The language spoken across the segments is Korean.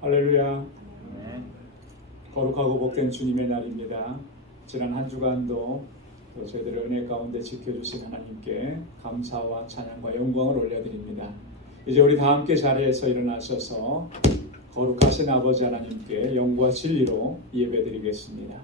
할렐루야. 거룩하고 복된 주님의 날입니다. 지난 한 주간도 또 저희들을 은혜 가운데 지켜주신 하나님께 감사와 찬양과 영광을 올려드립니다. 이제 우리 다 함께 자리에서 일어나셔서 거룩하신 아버지 하나님께 영과 진리로 예배드리겠습니다.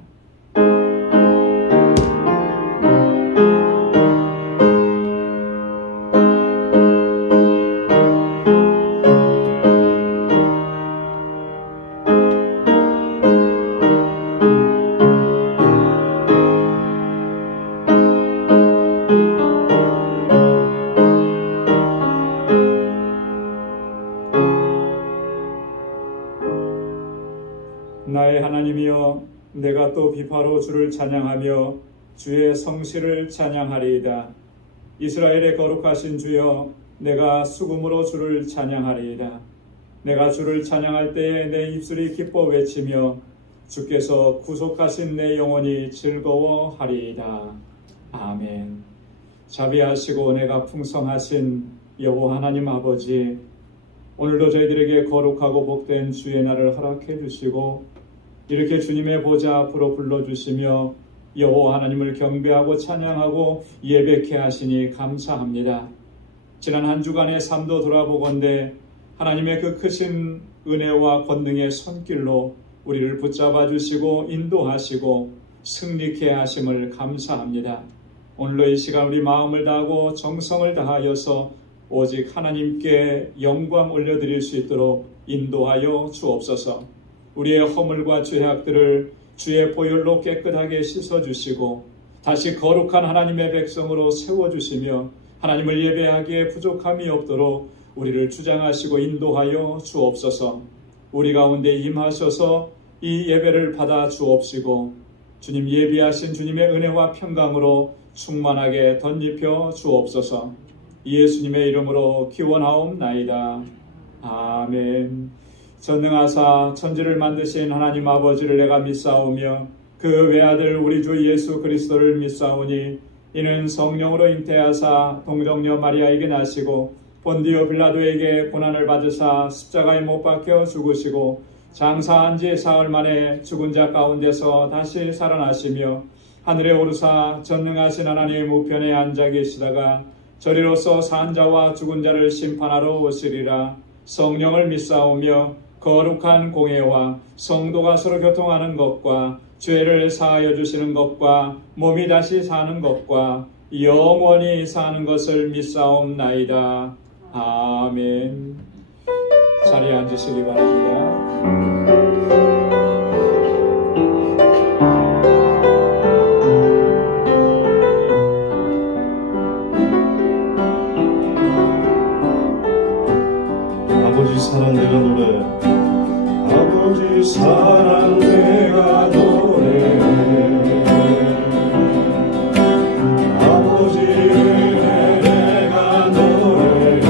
나의 하나님이여, 내가 또 비파로 주를 찬양하며 주의 성실을 찬양하리이다. 이스라엘의 거룩하신 주여, 내가 수금으로 주를 찬양하리이다. 내가 주를 찬양할 때에 내 입술이 기뻐 외치며 주께서 구속하신 내 영혼이 즐거워하리이다. 아멘. 자비하시고 은혜가 풍성하신 여호와 하나님 아버지, 오늘도 저희들에게 거룩하고 복된 주의 날을 허락해 주시고 이렇게 주님의 보좌 앞으로 불러주시며 여호와 하나님을 경배하고 찬양하고 예배케 하시니 감사합니다. 지난 한 주간의 삶도 돌아보건대 하나님의 그 크신 은혜와 권능의 손길로 우리를 붙잡아 주시고 인도하시고 승리케 하심을 감사합니다. 오늘로 이 시간 우리 마음을 다하고 정성을 다하여서 오직 하나님께 영광 올려드릴 수 있도록 인도하여 주옵소서. 우리의 허물과 죄악들을 주의 보혈로 깨끗하게 씻어주시고 다시 거룩한 하나님의 백성으로 세워주시며 하나님을 예배하기에 부족함이 없도록 우리를 주장하시고 인도하여 주옵소서. 우리 가운데 임하셔서 이 예배를 받아 주옵시고 주님 예비하신 주님의 은혜와 평강으로 충만하게 덧입혀 주옵소서. 예수님의 이름으로 기원하옵나이다. 아멘. 전능하사 천지를 만드신 하나님 아버지를 내가 믿사오며 그 외아들 우리 주 예수 그리스도를 믿사오니 이는 성령으로 잉태하사 동정녀 마리아에게 나시고 본디오 빌라도에게 고난을 받으사 십자가에 못 박혀 죽으시고 장사한 지 사흘 만에 죽은 자 가운데서 다시 살아나시며 하늘에 오르사 전능하신 하나님 우편에 앉아 계시다가 저리로서 산 자와 죽은 자를 심판하러 오시리라. 성령을 믿사오며 거룩한 공예와 성도가 서로 교통하는 것과 죄를 사하여 주시는 것과 몸이 다시 사는 것과 영원히 사는 것을 믿사옵나이다. 아멘. 자리에 앉으시기 바랍니다. 아버지 사랑 내가 노래, 아버지 사랑 내가 노래, 아버지 은혜 내가 노래,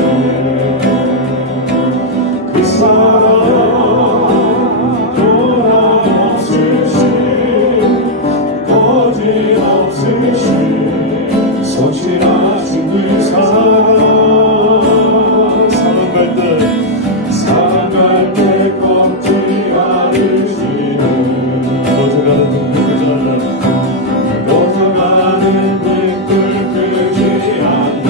그 사랑 변함없으신 거짓없으신 성실하신 그 사랑, 사랑할 때 꺾지 않으시는 걷어가는 빛을 끄지 않는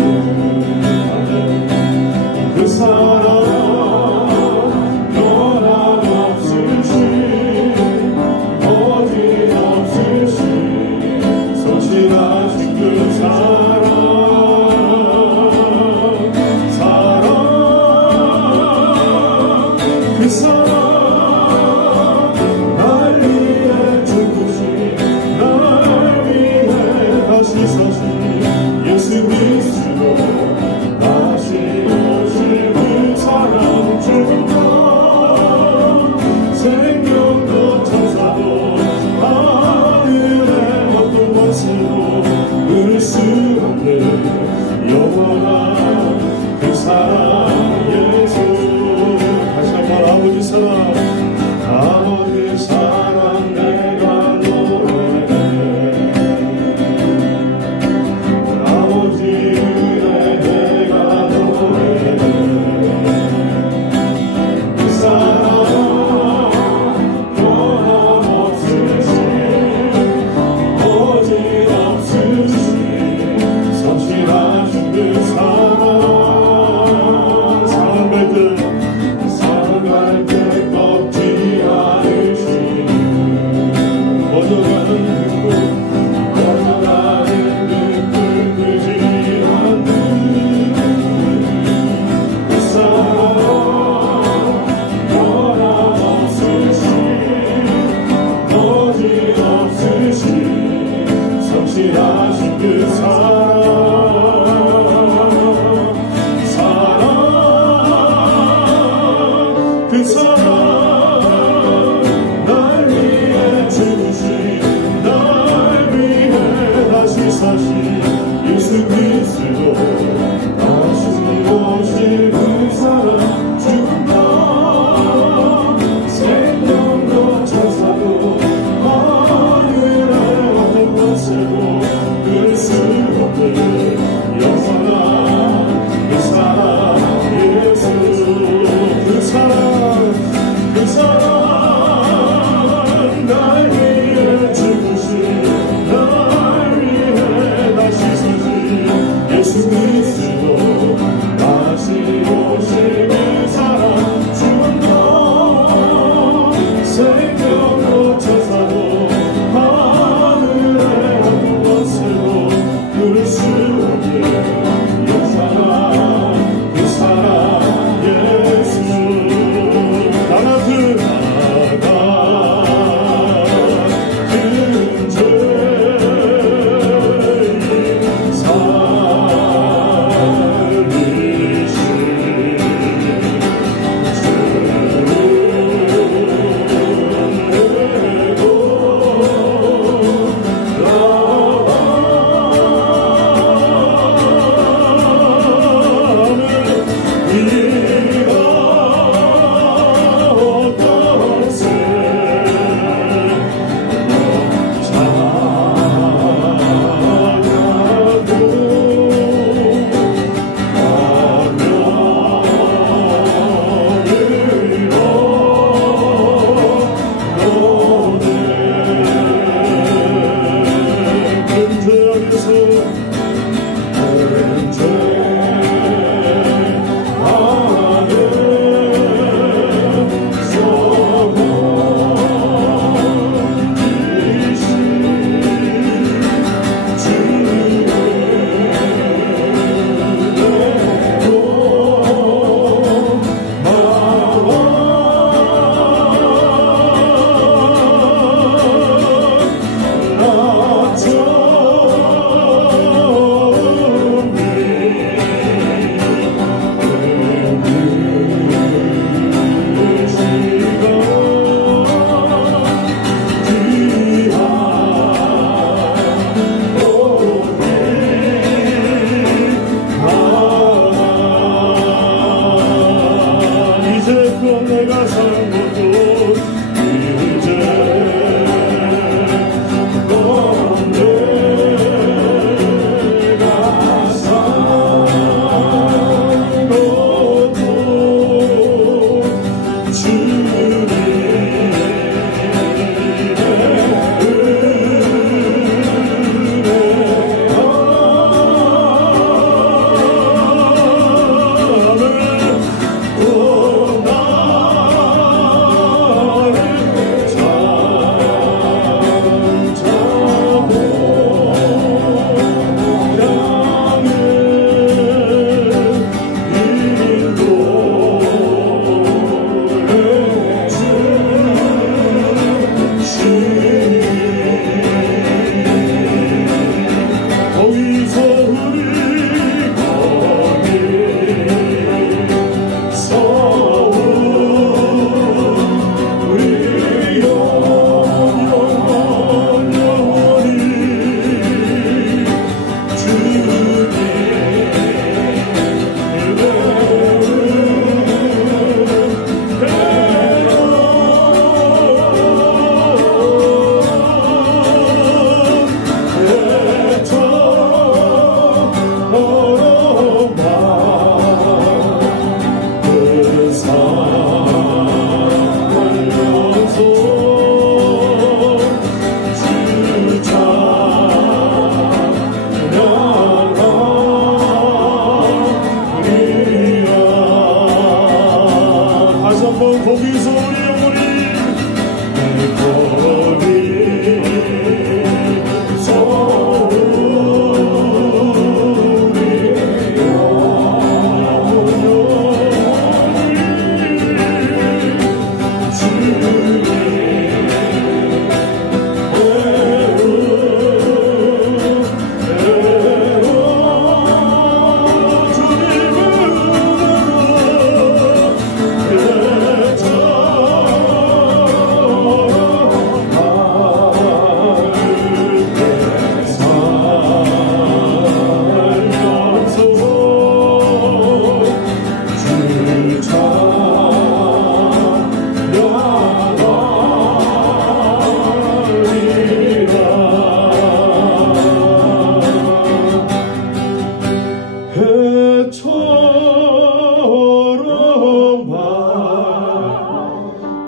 그 사랑 변함없으신 거짓없으신 성실하신 그 사랑, 그 사랑 날 위해 죽으신, 날 위해 다시 서신 예수 그리스도, 다시 오실 그 사랑 죽음과 생명도 천사도 하늘의 어떤 원수도 끊을 수 없는 영원한 그 사랑 예수. 다시 한번 아버지 사랑,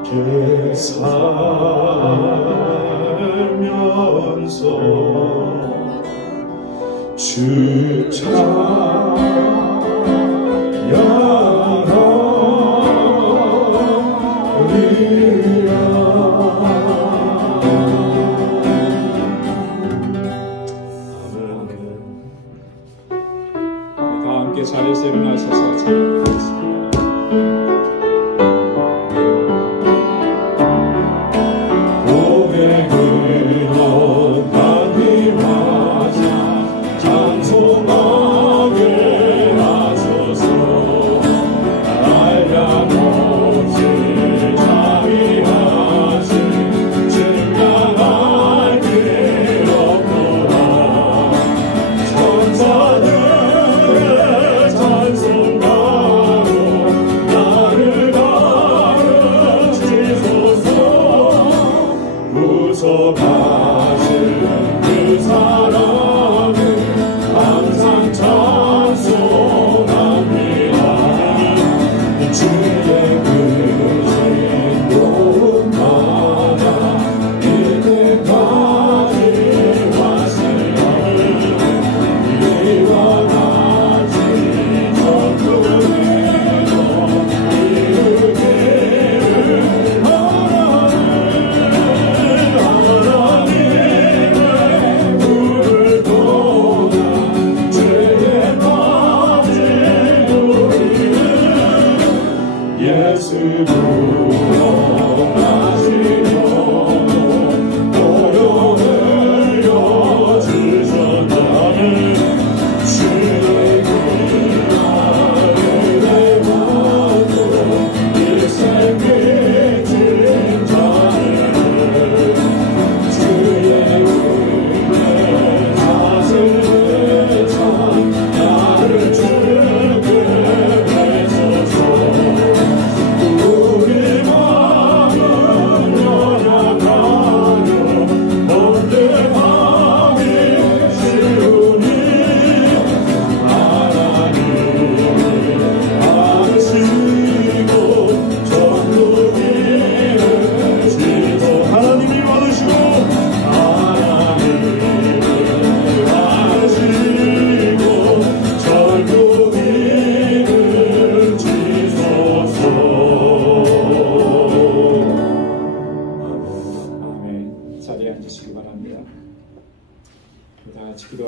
함께 살면서 주 자리에서 일어나셔서 찬양하겠습니다.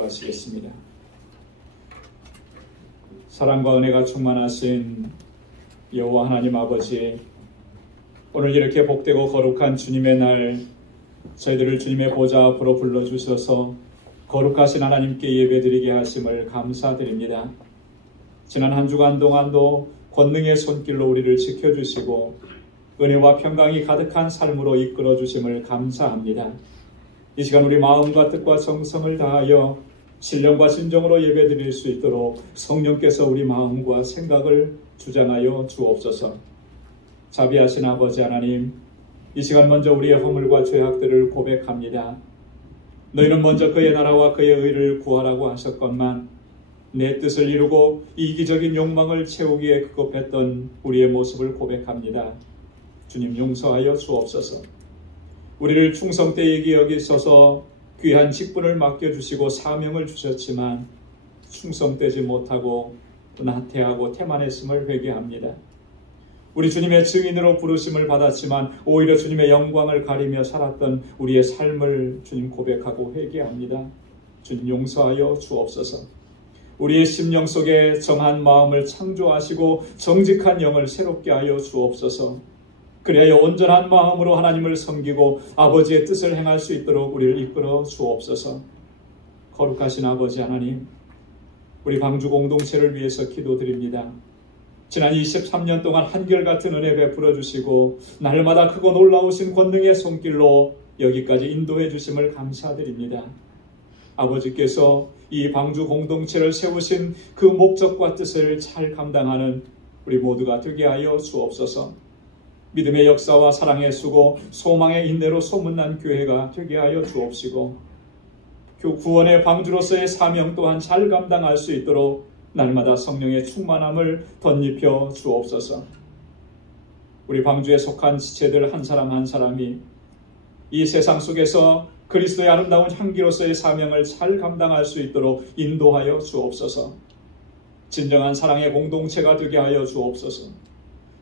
기도하시겠습니다. 사랑과 은혜가 충만하신 여호와 하나님 아버지, 오늘 이렇게 복되고 거룩한 주님의 날 저희들을 주님의 보좌 앞으로 불러주셔서 거룩하신 하나님께 예배드리게 하심을 감사드립니다. 지난 한 주간 동안도 권능의 손길로 우리를 지켜주시고 은혜와 평강이 가득한 삶으로 이끌어주심을 감사합니다. 이 시간 우리 마음과 뜻과 정성을 다하여 신령과 진정으로 예배드릴 수 있도록 성령께서 우리 마음과 생각을 주장하여 주옵소서. 자비하신 아버지 하나님, 이 시간 먼저 우리의 허물과 죄악들을 고백합니다. 너희는 먼저 그의 나라와 그의 의를 구하라고 하셨건만 내 뜻을 이루고 이기적인 욕망을 채우기에 급급했던 우리의 모습을 고백합니다. 주님 용서하여 주옵소서. 우리를 충성되게 여기셔서 귀한 직분을 맡겨주시고 사명을 주셨지만 충성되지 못하고 나태하고 태만했음을 회개합니다. 우리 주님의 증인으로 부르심을 받았지만 오히려 주님의 영광을 가리며 살았던 우리의 삶을 주님 고백하고 회개합니다. 주님 용서하여 주옵소서. 우리의 심령 속에 정한 마음을 창조하시고 정직한 영을 새롭게 하여 주옵소서. 그래야 온전한 마음으로 하나님을 섬기고 아버지의 뜻을 행할 수 있도록 우리를 이끌어 주옵소서. 거룩하신 아버지 하나님, 우리 방주 공동체를 위해서 기도드립니다. 지난 23년 동안 한결같은 은혜 베풀어 주시고 날마다 크고 놀라우신 권능의 손길로 여기까지 인도해 주심을 감사드립니다. 아버지께서 이 방주 공동체를 세우신 그 목적과 뜻을 잘 감당하는 우리 모두가 되게 하여 주옵소서. 믿음의 역사와 사랑의 수고, 소망의 인내로 소문난 교회가 되게 하여 주옵시고 구원의 방주로서의 사명 또한 잘 감당할 수 있도록 날마다 성령의 충만함을 덧입혀 주옵소서. 우리 방주에 속한 지체들 한 사람 한 사람이 이 세상 속에서 그리스도의 아름다운 향기로서의 사명을 잘 감당할 수 있도록 인도하여 주옵소서. 진정한 사랑의 공동체가 되게 하여 주옵소서.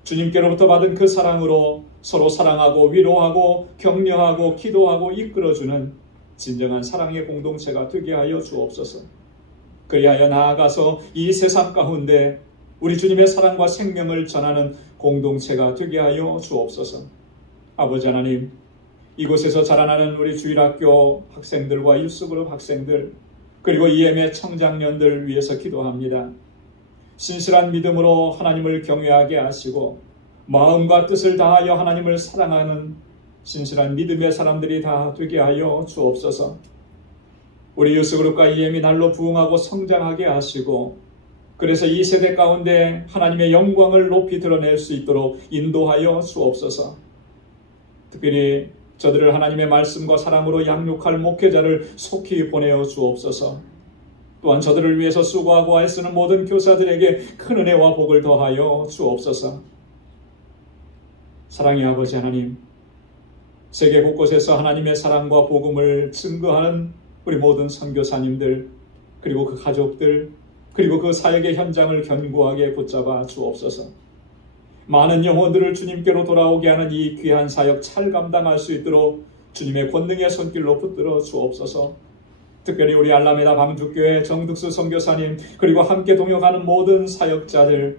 주님께로부터 받은 그 사랑으로 서로 사랑하고 위로하고 격려하고 기도하고 이끌어주는 진정한 사랑의 공동체가 되게 하여 주옵소서. 그리하여 나아가서 이 세상 가운데 우리 주님의 사랑과 생명을 전하는 공동체가 되게 하여 주옵소서. 아버지 하나님, 이곳에서 자라나는 우리 주일학교 학생들과 유스그룹 학생들 그리고 EM의 청장년들 위해서 기도합니다. 신실한 믿음으로 하나님을 경외하게 하시고 마음과 뜻을 다하여 하나님을 사랑하는 신실한 믿음의 사람들이 다 되게 하여 주옵소서. 우리 유스그룹과 EM이 날로 부흥하고 성장하게 하시고 그래서 이 세대 가운데 하나님의 영광을 높이 드러낼 수 있도록 인도하여 주옵소서. 특별히 저들을 하나님의 말씀과 사랑으로 양육할 목회자를 속히 보내어 주옵소서. 또한 저들을 위해서 수고하고 애쓰는 모든 교사들에게 큰 은혜와 복을 더하여 주옵소서. 사랑의 아버지 하나님, 세계 곳곳에서 하나님의 사랑과 복음을 증거하는 우리 모든 선교사님들 그리고 그 가족들 그리고 그 사역의 현장을 견고하게 붙잡아 주옵소서. 많은 영혼들을 주님께로 돌아오게 하는 이 귀한 사역 잘 감당할 수 있도록 주님의 권능의 손길로 붙들어 주옵소서. 특별히 우리 알라메다 방주교회 정득수 선교사님 그리고 함께 동역하는 모든 사역자들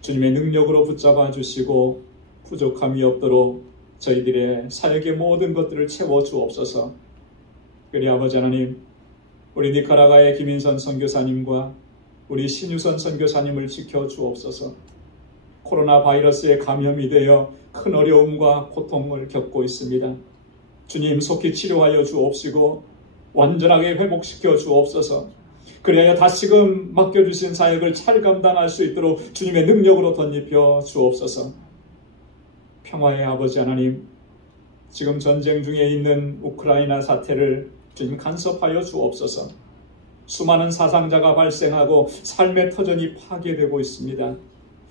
주님의 능력으로 붙잡아 주시고 부족함이 없도록 저희들의 사역의 모든 것들을 채워 주옵소서. 특별히 아버지 하나님, 우리 니카라과의 김인선 선교사님과 우리 신유선 선교사님을 지켜 주옵소서. 코로나 바이러스에 감염이 되어 큰 어려움과 고통을 겪고 있습니다. 주님 속히 치료하여 주옵시고 완전하게 회복시켜 주옵소서. 그래야 다시금 맡겨주신 사역을 잘 감당할 수 있도록 주님의 능력으로 덧입혀 주옵소서. 평화의 아버지 하나님, 지금 전쟁 중에 있는 우크라이나 사태를 주님 간섭하여 주옵소서. 수많은 사상자가 발생하고 삶의 터전이 파괴되고 있습니다.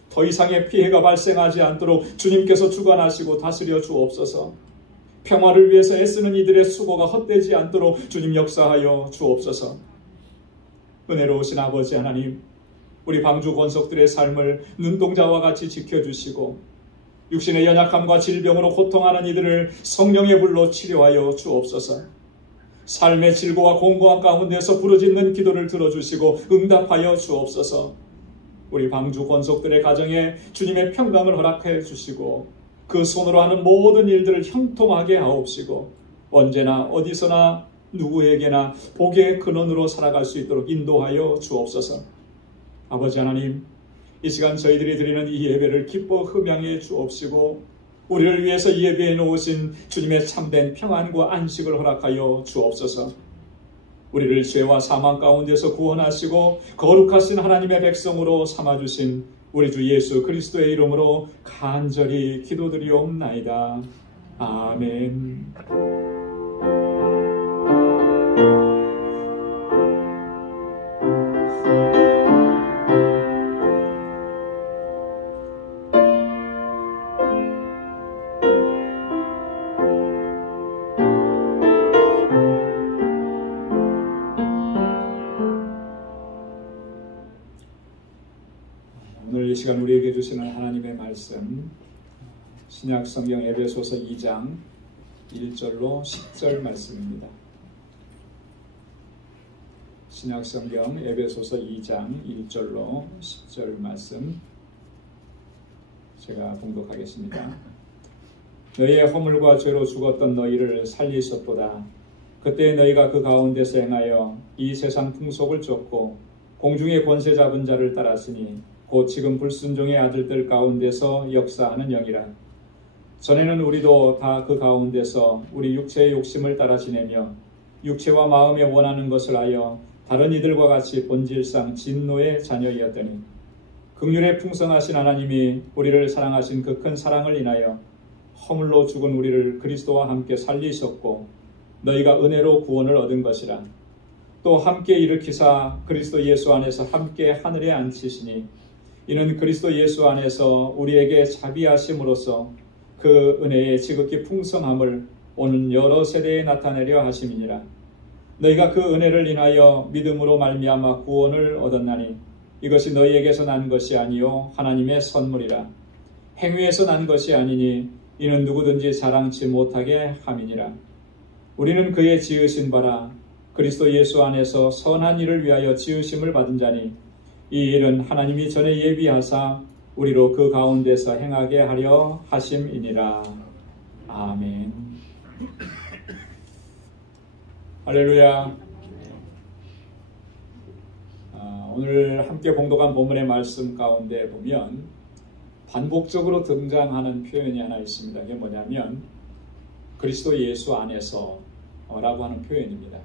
더 이상의 피해가 발생하지 않도록 주님께서 주관하시고 다스려 주옵소서. 평화를 위해서 애쓰는 이들의 수고가 헛되지 않도록 주님 역사하여 주옵소서. 은혜로우신 아버지 하나님, 우리 방주 권속들의 삶을 눈동자와 같이 지켜주시고 육신의 연약함과 질병으로 고통하는 이들을 성령의 불로 치료하여 주옵소서. 삶의 질고와 공고한 가운데서 부르짖는 기도를 들어주시고 응답하여 주옵소서. 우리 방주 권속들의 가정에 주님의 평강을 허락해 주시고 그 손으로 하는 모든 일들을 형통하게 하옵시고 언제나 어디서나 누구에게나 복의 근원으로 살아갈 수 있도록 인도하여 주옵소서. 아버지 하나님, 이 시간 저희들이 드리는 이 예배를 기뻐 흠양해 주옵시고 우리를 위해서 이 예배에 놓으신 주님의 참된 평안과 안식을 허락하여 주옵소서. 우리를 죄와 사망 가운데서 구원하시고 거룩하신 하나님의 백성으로 삼아주신 우리 주 예수 그리스도의 이름으로 간절히 기도드리옵나이다. 아멘. 오늘 이 시간 우리에게 주시는 하나님의 말씀, 신약 성경 에베소서 2장 1절로 10절 말씀입니다. 신약 성경 에베소서 2장 1절로 10절 말씀 제가 봉독하겠습니다. 너희의 허물과 죄로 죽었던 너희를 살리셨도다. 그때 너희가 그 가운데서 행하여 이 세상 풍속을 쫓고 공중의 권세 잡은 자를 따랐으니 곧 지금 불순종의 아들들 가운데서 역사하는 영이라. 전에는 우리도 다 그 가운데서 우리 육체의 욕심을 따라 지내며 육체와 마음에 원하는 것을 하여 다른 이들과 같이 본질상 진노의 자녀이었더니 긍휼에 풍성하신 하나님이 우리를 사랑하신 그 큰 사랑을 인하여 허물로 죽은 우리를 그리스도와 함께 살리셨고 너희가 은혜로 구원을 얻은 것이라. 또 함께 일으키사 그리스도 예수 안에서 함께 하늘에 앉히시니 이는 그리스도 예수 안에서 우리에게 자비하심으로써 그 은혜의 지극히 풍성함을 오는 여러 세대에 나타내려 하심이니라. 너희가 그 은혜를 인하여 믿음으로 말미암아 구원을 얻었나니 이것이 너희에게서 난 것이 아니요 하나님의 선물이라. 행위에서 난 것이 아니니 이는 누구든지 자랑치 못하게 함이니라. 우리는 그의 지으신 바라 그리스도 예수 안에서 선한 일을 위하여 지으심을 받은 자니 이 일은 하나님이 전에 예비하사 우리로 그 가운데서 행하게 하려 하심이니라. 아멘. 할렐루야. 오늘 함께 봉독한 본문의 말씀 가운데 보면 반복적으로 등장하는 표현이 하나 있습니다. 이게 뭐냐면 그리스도 예수 안에서 라고 하는 표현입니다.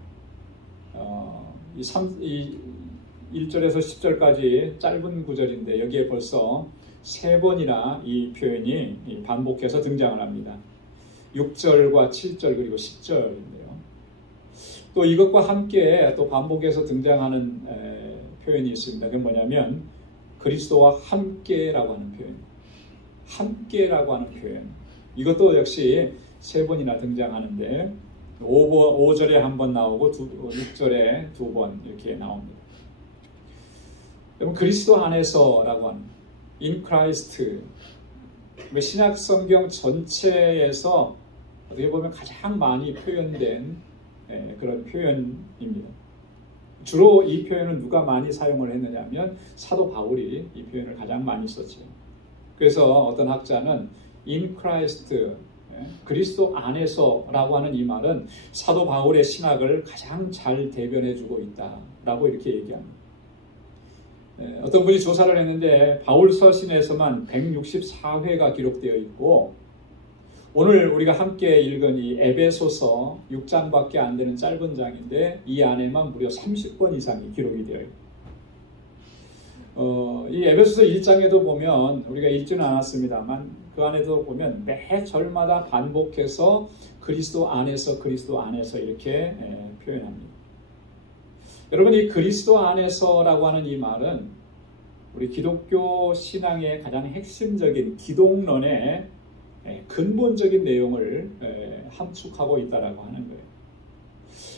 이 1절에서 10절까지 짧은 구절인데 여기에 벌써 3번이나 이 표현이 반복해서 등장을 합니다. 6절과 7절 그리고 10절인데요. 또 이것과 함께 또 반복해서 등장하는 표현이 있습니다. 그게 뭐냐면 그리스도와 함께라고 하는 표현. 함께라고 하는 표현. 이것도 역시 3번이나 등장하는데 5절에 한 번 나오고 6절에 2번 이렇게 나옵니다. 여러분 그리스도 안에서라고 하는 in Christ 신약 성경 전체에서 어떻게 보면 가장 많이 표현된 그런 표현입니다. 주로 이 표현은 누가 많이 사용을 했느냐면 사도 바울이 이 표현을 가장 많이 썼죠. 그래서 어떤 학자는 in Christ 그리스도 안에서라고 하는 이 말은 사도 바울의 신학을 가장 잘 대변해주고 있다라고 이렇게 얘기합니다. 어떤 분이 조사를 했는데 바울 서신에서만 164회가 기록되어 있고 오늘 우리가 함께 읽은 이 에베소서 6장밖에 안 되는 짧은 장인데 이 안에만 무려 30번 이상이 기록이 되어 있습니다. 이 에베소서 1장에도 보면 우리가 읽지는 않았습니다만 그 안에도 보면 매 절마다 반복해서 그리스도 안에서 이렇게 표현합니다. 여러분 이 그리스도 안에서라고 하는 이 말은 우리 기독교 신앙의 가장 핵심적인 기독론의 근본적인 내용을 함축하고 있다라고 하는 거예요.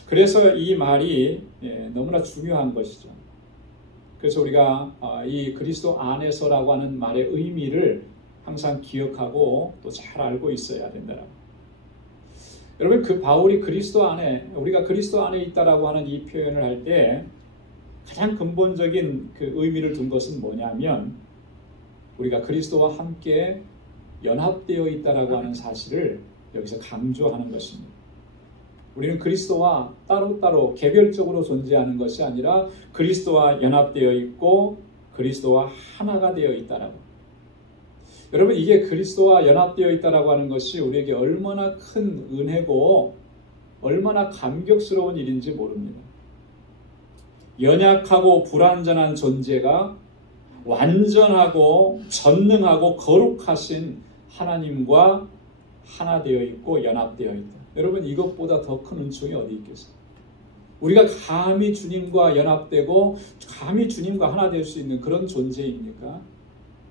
그래서 이 말이 너무나 중요한 것이죠. 그래서 우리가 이 그리스도 안에서라고 하는 말의 의미를 항상 기억하고 또 잘 알고 있어야 된다라고. 여러분 그 바울이 그리스도 안에 우리가 그리스도 안에 있다라고 하는 이 표현을 할 때 가장 근본적인 그 의미를 둔 것은 뭐냐면 우리가 그리스도와 함께 연합되어 있다라고 하는 사실을 여기서 강조하는 것입니다. 우리는 그리스도와 따로따로 개별적으로 존재하는 것이 아니라 그리스도와 연합되어 있고 그리스도와 하나가 되어 있다라고. 여러분 이게 그리스도와 연합되어 있다라고 하는 것이 우리에게 얼마나 큰 은혜고 얼마나 감격스러운 일인지 모릅니다. 연약하고 불완전한 존재가 완전하고 전능하고 거룩하신 하나님과 하나 되어 있고 연합되어 있다. 여러분 이것보다 더 큰 은총이 어디 있겠어요? 우리가 감히 주님과 연합되고 감히 주님과 하나 될 수 있는 그런 존재입니까?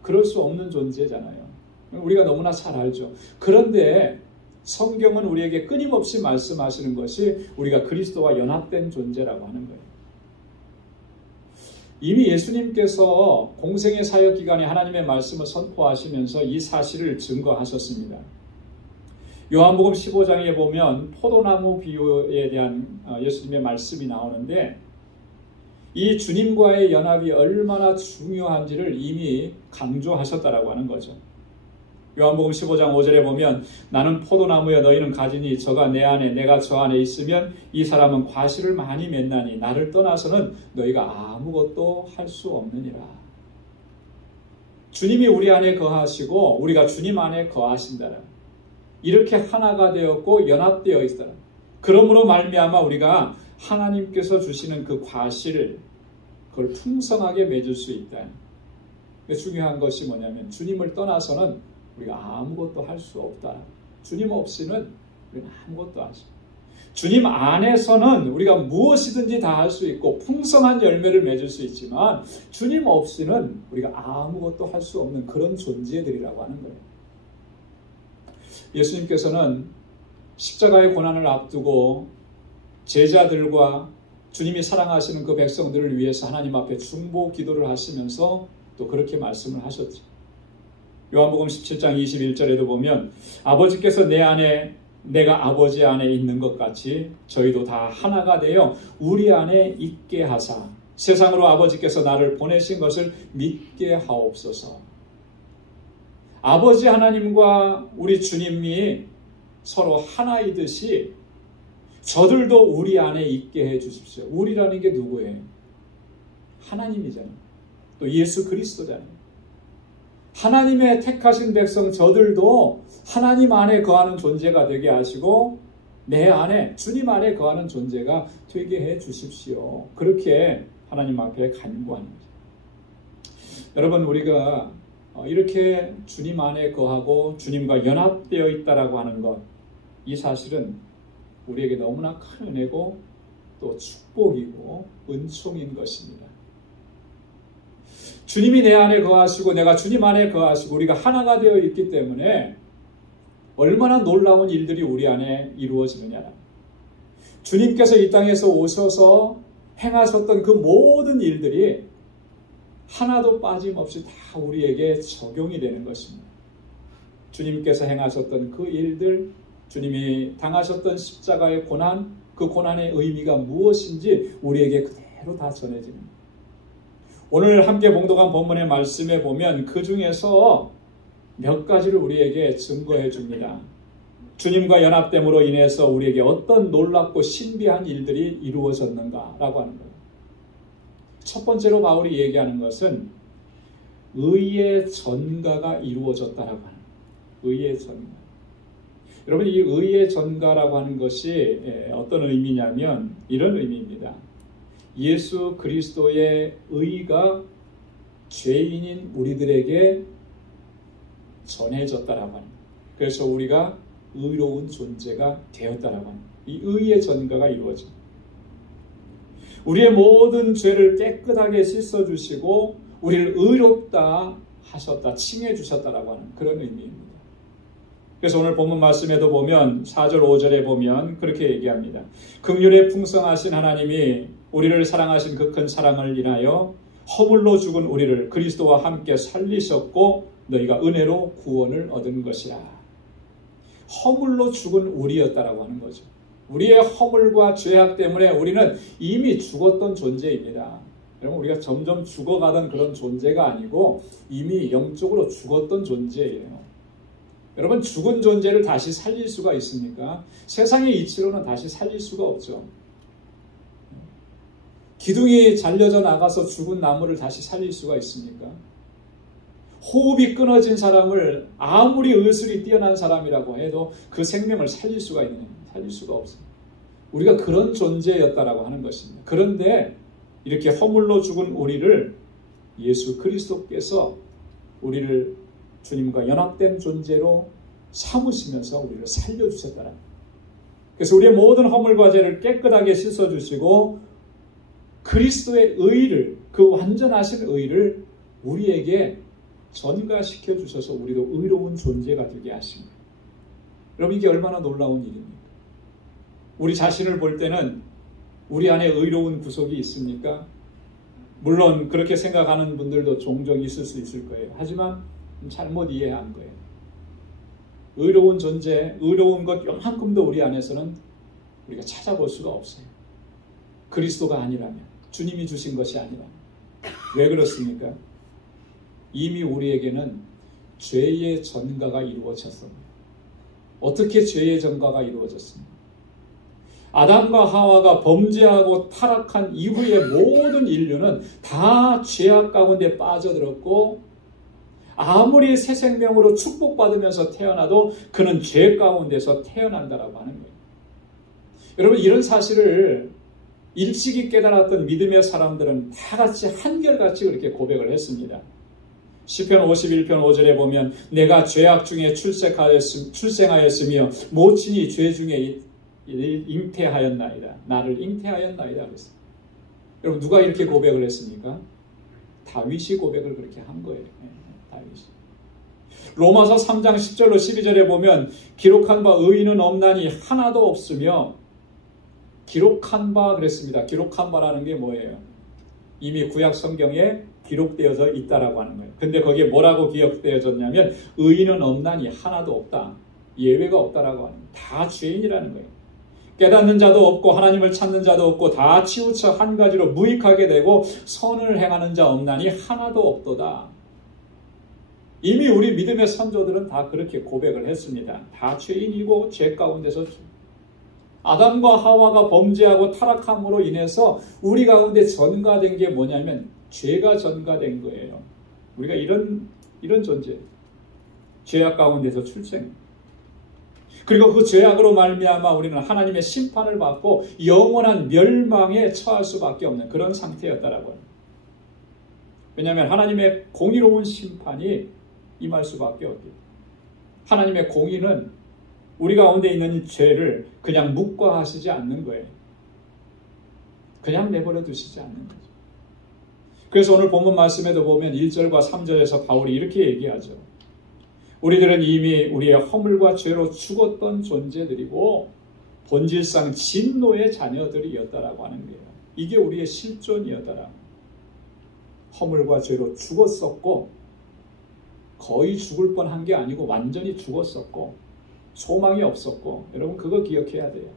그럴 수 없는 존재잖아요. 우리가 너무나 잘 알죠. 그런데 성경은 우리에게 끊임없이 말씀하시는 것이 우리가 그리스도와 연합된 존재라고 하는 거예요. 이미 예수님께서 공생의 사역 기간에 하나님의 말씀을 선포하시면서 이 사실을 증거하셨습니다. 요한복음 15장에 보면 포도나무 비유에 대한 예수님의 말씀이 나오는데 이 주님과의 연합이 얼마나 중요한지를 이미 강조하셨다라고 하는 거죠. 요한복음 15장 5절에 보면 나는 포도나무여 너희는 가지니 저가 내 안에 내가 저 안에 있으면 이 사람은 과실을 많이 맺나니 나를 떠나서는 너희가 아무것도 할 수 없느니라. 주님이 우리 안에 거하시고 우리가 주님 안에 거하신다라. 이렇게 하나가 되었고 연합되어 있다라. 그러므로 말미암아 우리가 하나님께서 주시는 그 과실을 그걸 풍성하게 맺을 수 있다. 중요한 것이 뭐냐면 주님을 떠나서는 우리가 아무것도 할 수 없다. 주님 없이는 우리는 아무것도 할 수 없다. 주님 안에서는 우리가 무엇이든지 다 할 수 있고 풍성한 열매를 맺을 수 있지만 주님 없이는 우리가 아무것도 할 수 없는 그런 존재들이라고 하는 거예요. 예수님께서는 십자가의 고난을 앞두고 제자들과 주님이 사랑하시는 그 백성들을 위해서 하나님 앞에 중보 기도를 하시면서 또 그렇게 말씀을 하셨죠. 요한복음 17장 21절에도 보면 아버지께서 내 안에 내가 아버지 안에 있는 것 같이 저희도 다 하나가 되어 우리 안에 있게 하사 세상으로 아버지께서 나를 보내신 것을 믿게 하옵소서. 아버지 하나님과 우리 주님이 서로 하나이듯이 저들도 우리 안에 있게 해 주십시오. 우리라는 게 누구예요? 하나님이잖아요. 또 예수 그리스도잖아요. 하나님의 택하신 백성 저들도 하나님 안에 거하는 존재가 되게 하시고 내 안에 주님 안에 거하는 존재가 되게 해 주십시오. 그렇게 하나님 앞에 간구하는 거죠. 여러분, 우리가 이렇게 주님 안에 거하고 주님과 연합되어 있다라고 하는 것, 이 사실은 우리에게 너무나 큰 은혜고 또 축복이고 은총인 것입니다. 주님이 내 안에 거하시고 내가 주님 안에 거하시고 우리가 하나가 되어 있기 때문에 얼마나 놀라운 일들이 우리 안에 이루어지느냐. 주님께서 이 땅에서 오셔서 행하셨던 그 모든 일들이 하나도 빠짐없이 다 우리에게 적용이 되는 것입니다. 주님께서 행하셨던 그 일들, 주님이 당하셨던 십자가의 고난, 그 고난의 의미가 무엇인지 우리에게 그대로 다 전해집니다. 오늘 함께 봉독한 본문의 말씀에 보면 그 중에서 몇 가지를 우리에게 증거해 줍니다. 주님과 연합됨으로 인해서 우리에게 어떤 놀랍고 신비한 일들이 이루어졌는가라고 하는 거예요. 첫 번째로 바울이 얘기하는 것은 의의 전가가 이루어졌다라고 하는 거예요. 의의 전가. 여러분, 이 의의 전가라고 하는 것이 어떤 의미냐면 이런 의미입니다. 예수 그리스도의 의가 죄인인 우리들에게 전해졌다라고 합니다. 그래서 우리가 의로운 존재가 되었다라고 합니다. 이 의의 전가가 이루어집니다. 우리의 모든 죄를 깨끗하게 씻어주시고 우리를 의롭다 하셨다, 칭해주셨다라고 하는 그런 의미입니다. 그래서 오늘 본문 말씀에도 보면 4절 5절에 보면 그렇게 얘기합니다. 긍휼에 풍성하신 하나님이 우리를 사랑하신 그 큰 사랑을 인하여 허물로 죽은 우리를 그리스도와 함께 살리셨고 너희가 은혜로 구원을 얻은 것이라. 허물로 죽은 우리였다라고 하는 거죠. 우리의 허물과 죄악 때문에 우리는 이미 죽었던 존재입니다. 여러분, 우리가 점점 죽어가던 그런 존재가 아니고 이미 영적으로 죽었던 존재예요. 여러분, 죽은 존재를 다시 살릴 수가 있습니까? 세상의 이치로는 다시 살릴 수가 없죠. 기둥이 잘려져 나가서 죽은 나무를 다시 살릴 수가 있습니까? 호흡이 끊어진 사람을 아무리 의술이 뛰어난 사람이라고 해도 그 생명을 살릴 수가 있느냐? 살릴 수가 없습니다. 우리가 그런 존재였다라고 하는 것입니다. 그런데 이렇게 허물로 죽은 우리를 예수 그리스도께서 우리를 주님과 연합된 존재로 삼으시면서 우리를 살려주셨다라. 그래서 우리의 모든 허물과 죄를 깨끗하게 씻어주시고 그리스도의 의를, 그 완전하신 의를 우리에게 전가시켜 주셔서 우리도 의로운 존재가 되게 하십니다. 여러분, 이게 얼마나 놀라운 일입니까? 우리 자신을 볼 때는 우리 안에 의로운 구속이 있습니까? 물론 그렇게 생각하는 분들도 종종 있을 수 있을 거예요. 하지만 잘못 이해한 거예요. 의로운 존재, 의로운 것 요만큼도 우리 안에서는 우리가 찾아볼 수가 없어요. 그리스도가 아니라면, 주님이 주신 것이 아니라면. 왜 그렇습니까? 이미 우리에게는 죄의 전가가 이루어졌습니다. 어떻게 죄의 전가가 이루어졌습니까? 아담과 하와가 범죄하고 타락한 이후의 모든 인류는 다 죄악 가운데 빠져들었고 아무리 새 생명으로 축복받으면서 태어나도 그는 죄 가운데서 태어난다라고 하는 거예요. 여러분, 이런 사실을 일찍이 깨달았던 믿음의 사람들은 다 같이 한결같이 그렇게 고백을 했습니다. 시편 51편 5절에 보면 내가 죄악 중에 출생하였으며 모친이 죄 중에 잉태하였나이다. 나를 잉태하였나이다 그랬어요. 여러분 누가 이렇게 고백을 했습니까? 다윗이 고백을 그렇게 한 거예요. 다윗이. 로마서 3장 10절로 12절에 보면 기록한 바 의인은 없나니 하나도 없으며 기록한 바 그랬습니다. 기록한 바라는 게 뭐예요? 이미 구약 성경에 기록되어져 있다라고 하는 거예요. 근데 거기에 뭐라고 기록되어졌냐면 의인은 없나니 하나도 없다. 예외가 없다라고 하는 거예요. 다 죄인이라는 거예요. 깨닫는 자도 없고 하나님을 찾는 자도 없고 다 치우쳐 한 가지로 무익하게 되고 선을 행하는 자 없나니 하나도 없도다. 이미 우리 믿음의 선조들은 다 그렇게 고백을 했습니다. 다 죄인이고 죄 가운데서 아담과 하와가 범죄하고 타락함으로 인해서 우리 가운데 전가된 게 뭐냐면 죄가 전가된 거예요. 우리가 이런 존재, 죄악 가운데서 출생. 그리고 그 죄악으로 말미암아 우리는 하나님의 심판을 받고 영원한 멸망에 처할 수밖에 없는 그런 상태였다라고 합니다. 왜냐하면 하나님의 공의로운 심판이 임할 수밖에 없고 하나님의 공의는 우리 가운데 있는 죄를 그냥 묵과하시지 않는 거예요. 그냥 내버려 두시지 않는 거죠. 그래서 오늘 본문 말씀에도 보면 1절과 3절에서 바울이 이렇게 얘기하죠. 우리들은 이미 우리의 허물과 죄로 죽었던 존재들이고 본질상 진노의 자녀들이었다라고 하는 거예요. 이게 우리의 실존이었다라. 허물과 죄로 죽었었고 거의 죽을 뻔한 게 아니고 완전히 죽었었고 소망이 없었고 여러분 그거 기억해야 돼요.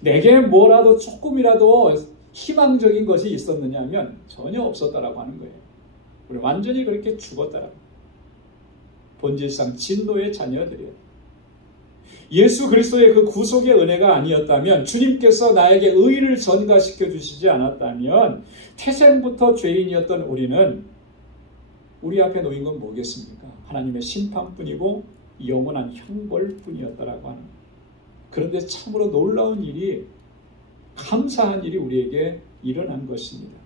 내게 뭐라도 조금이라도 희망적인 것이 있었느냐 하면 전혀 없었다라고 하는 거예요. 우리 완전히 그렇게 죽었다라고. 본질상 진노의 자녀들이에요. 예수 그리스도의 그 구속의 은혜가 아니었다면 주님께서 나에게 의를 전가시켜 주시지 않았다면 태생부터 죄인이었던 우리는 우리 앞에 놓인 건 뭐겠습니까? 하나님의 심판뿐이고 영원한 형벌뿐이었다라고 하는 거예요. 그런데 참으로 놀라운 일이 감사한 일이 우리에게 일어난 것입니다.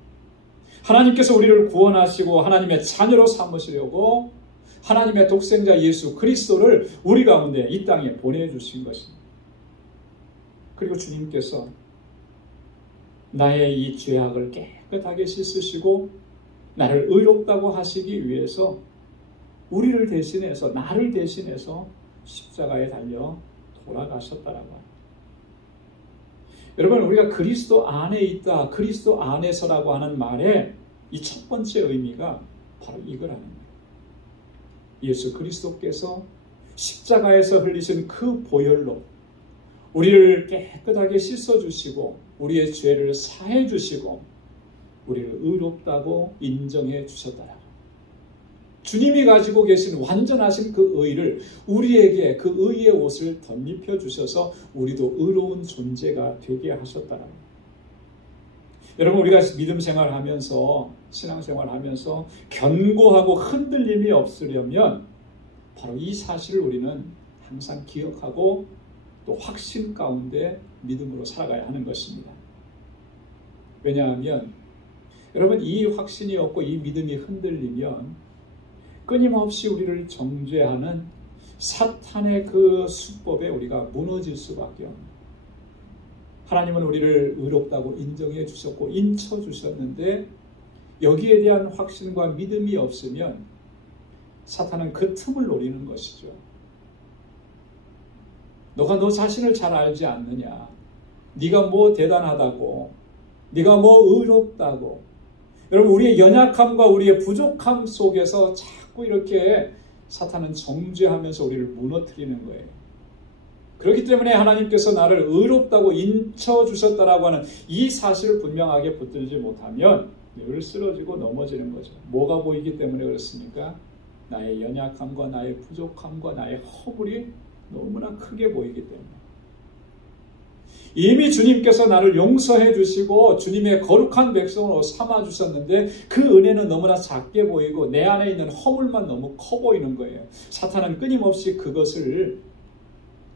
하나님께서 우리를 구원하시고 하나님의 자녀로 삼으시려고 하나님의 독생자 예수 그리스도를 우리 가운데 이 땅에 보내주신 것입니다. 그리고 주님께서 나의 이 죄악을 깨끗하게 씻으시고 나를 의롭다고 하시기 위해서 우리를 대신해서 나를 대신해서 십자가에 달려 돌아가셨다라고 합니다. 여러분 우리가 그리스도 안에 있다, 그리스도 안에서라고 하는 말의 이 첫 번째 의미가 바로 이거라는 거예요. 예수 그리스도께서 십자가에서 흘리신 그 보혈로 우리를 깨끗하게 씻어주시고 우리의 죄를 사해주시고 우리를 의롭다고 인정해 주셨다라고. 주님이 가지고 계신 완전하신 그 의를 우리에게 그 의의 옷을 덧입혀 주셔서 우리도 의로운 존재가 되게 하셨다라고. 여러분 우리가 믿음 생활하면서 신앙생활하면서 견고하고 흔들림이 없으려면 바로 이 사실을 우리는 항상 기억하고 또 확신 가운데 믿음으로 살아가야 하는 것입니다. 왜냐하면 여러분 이 확신이 없고 이 믿음이 흔들리면 끊임없이 우리를 정죄하는 사탄의 그 수법에 우리가 무너질 수밖에 없는. 하나님은 우리를 의롭다고 인정해 주셨고 인쳐 주셨는데 여기에 대한 확신과 믿음이 없으면 사탄은 그 틈을 노리는 것이죠. 너가 너 자신을 잘 알지 않느냐? 네가 뭐 대단하다고, 네가 뭐 의롭다고. 여러분 우리의 연약함과 우리의 부족함 속에서 자꾸 이렇게 사탄은 정죄하면서 우리를 무너뜨리는 거예요. 그렇기 때문에 하나님께서 나를 의롭다고 인쳐주셨다라고 하는 이 사실을 분명하게 붙들지 못하면 늘 쓰러지고 넘어지는 거죠. 뭐가 보이기 때문에 그렇습니까? 나의 연약함과 나의 부족함과 나의 허물이 너무나 크게 보이기 때문에. 이미 주님께서 나를 용서해 주시고 주님의 거룩한 백성으로 삼아 주셨는데 그 은혜는 너무나 작게 보이고 내 안에 있는 허물만 너무 커 보이는 거예요. 사탄은 끊임없이 그것을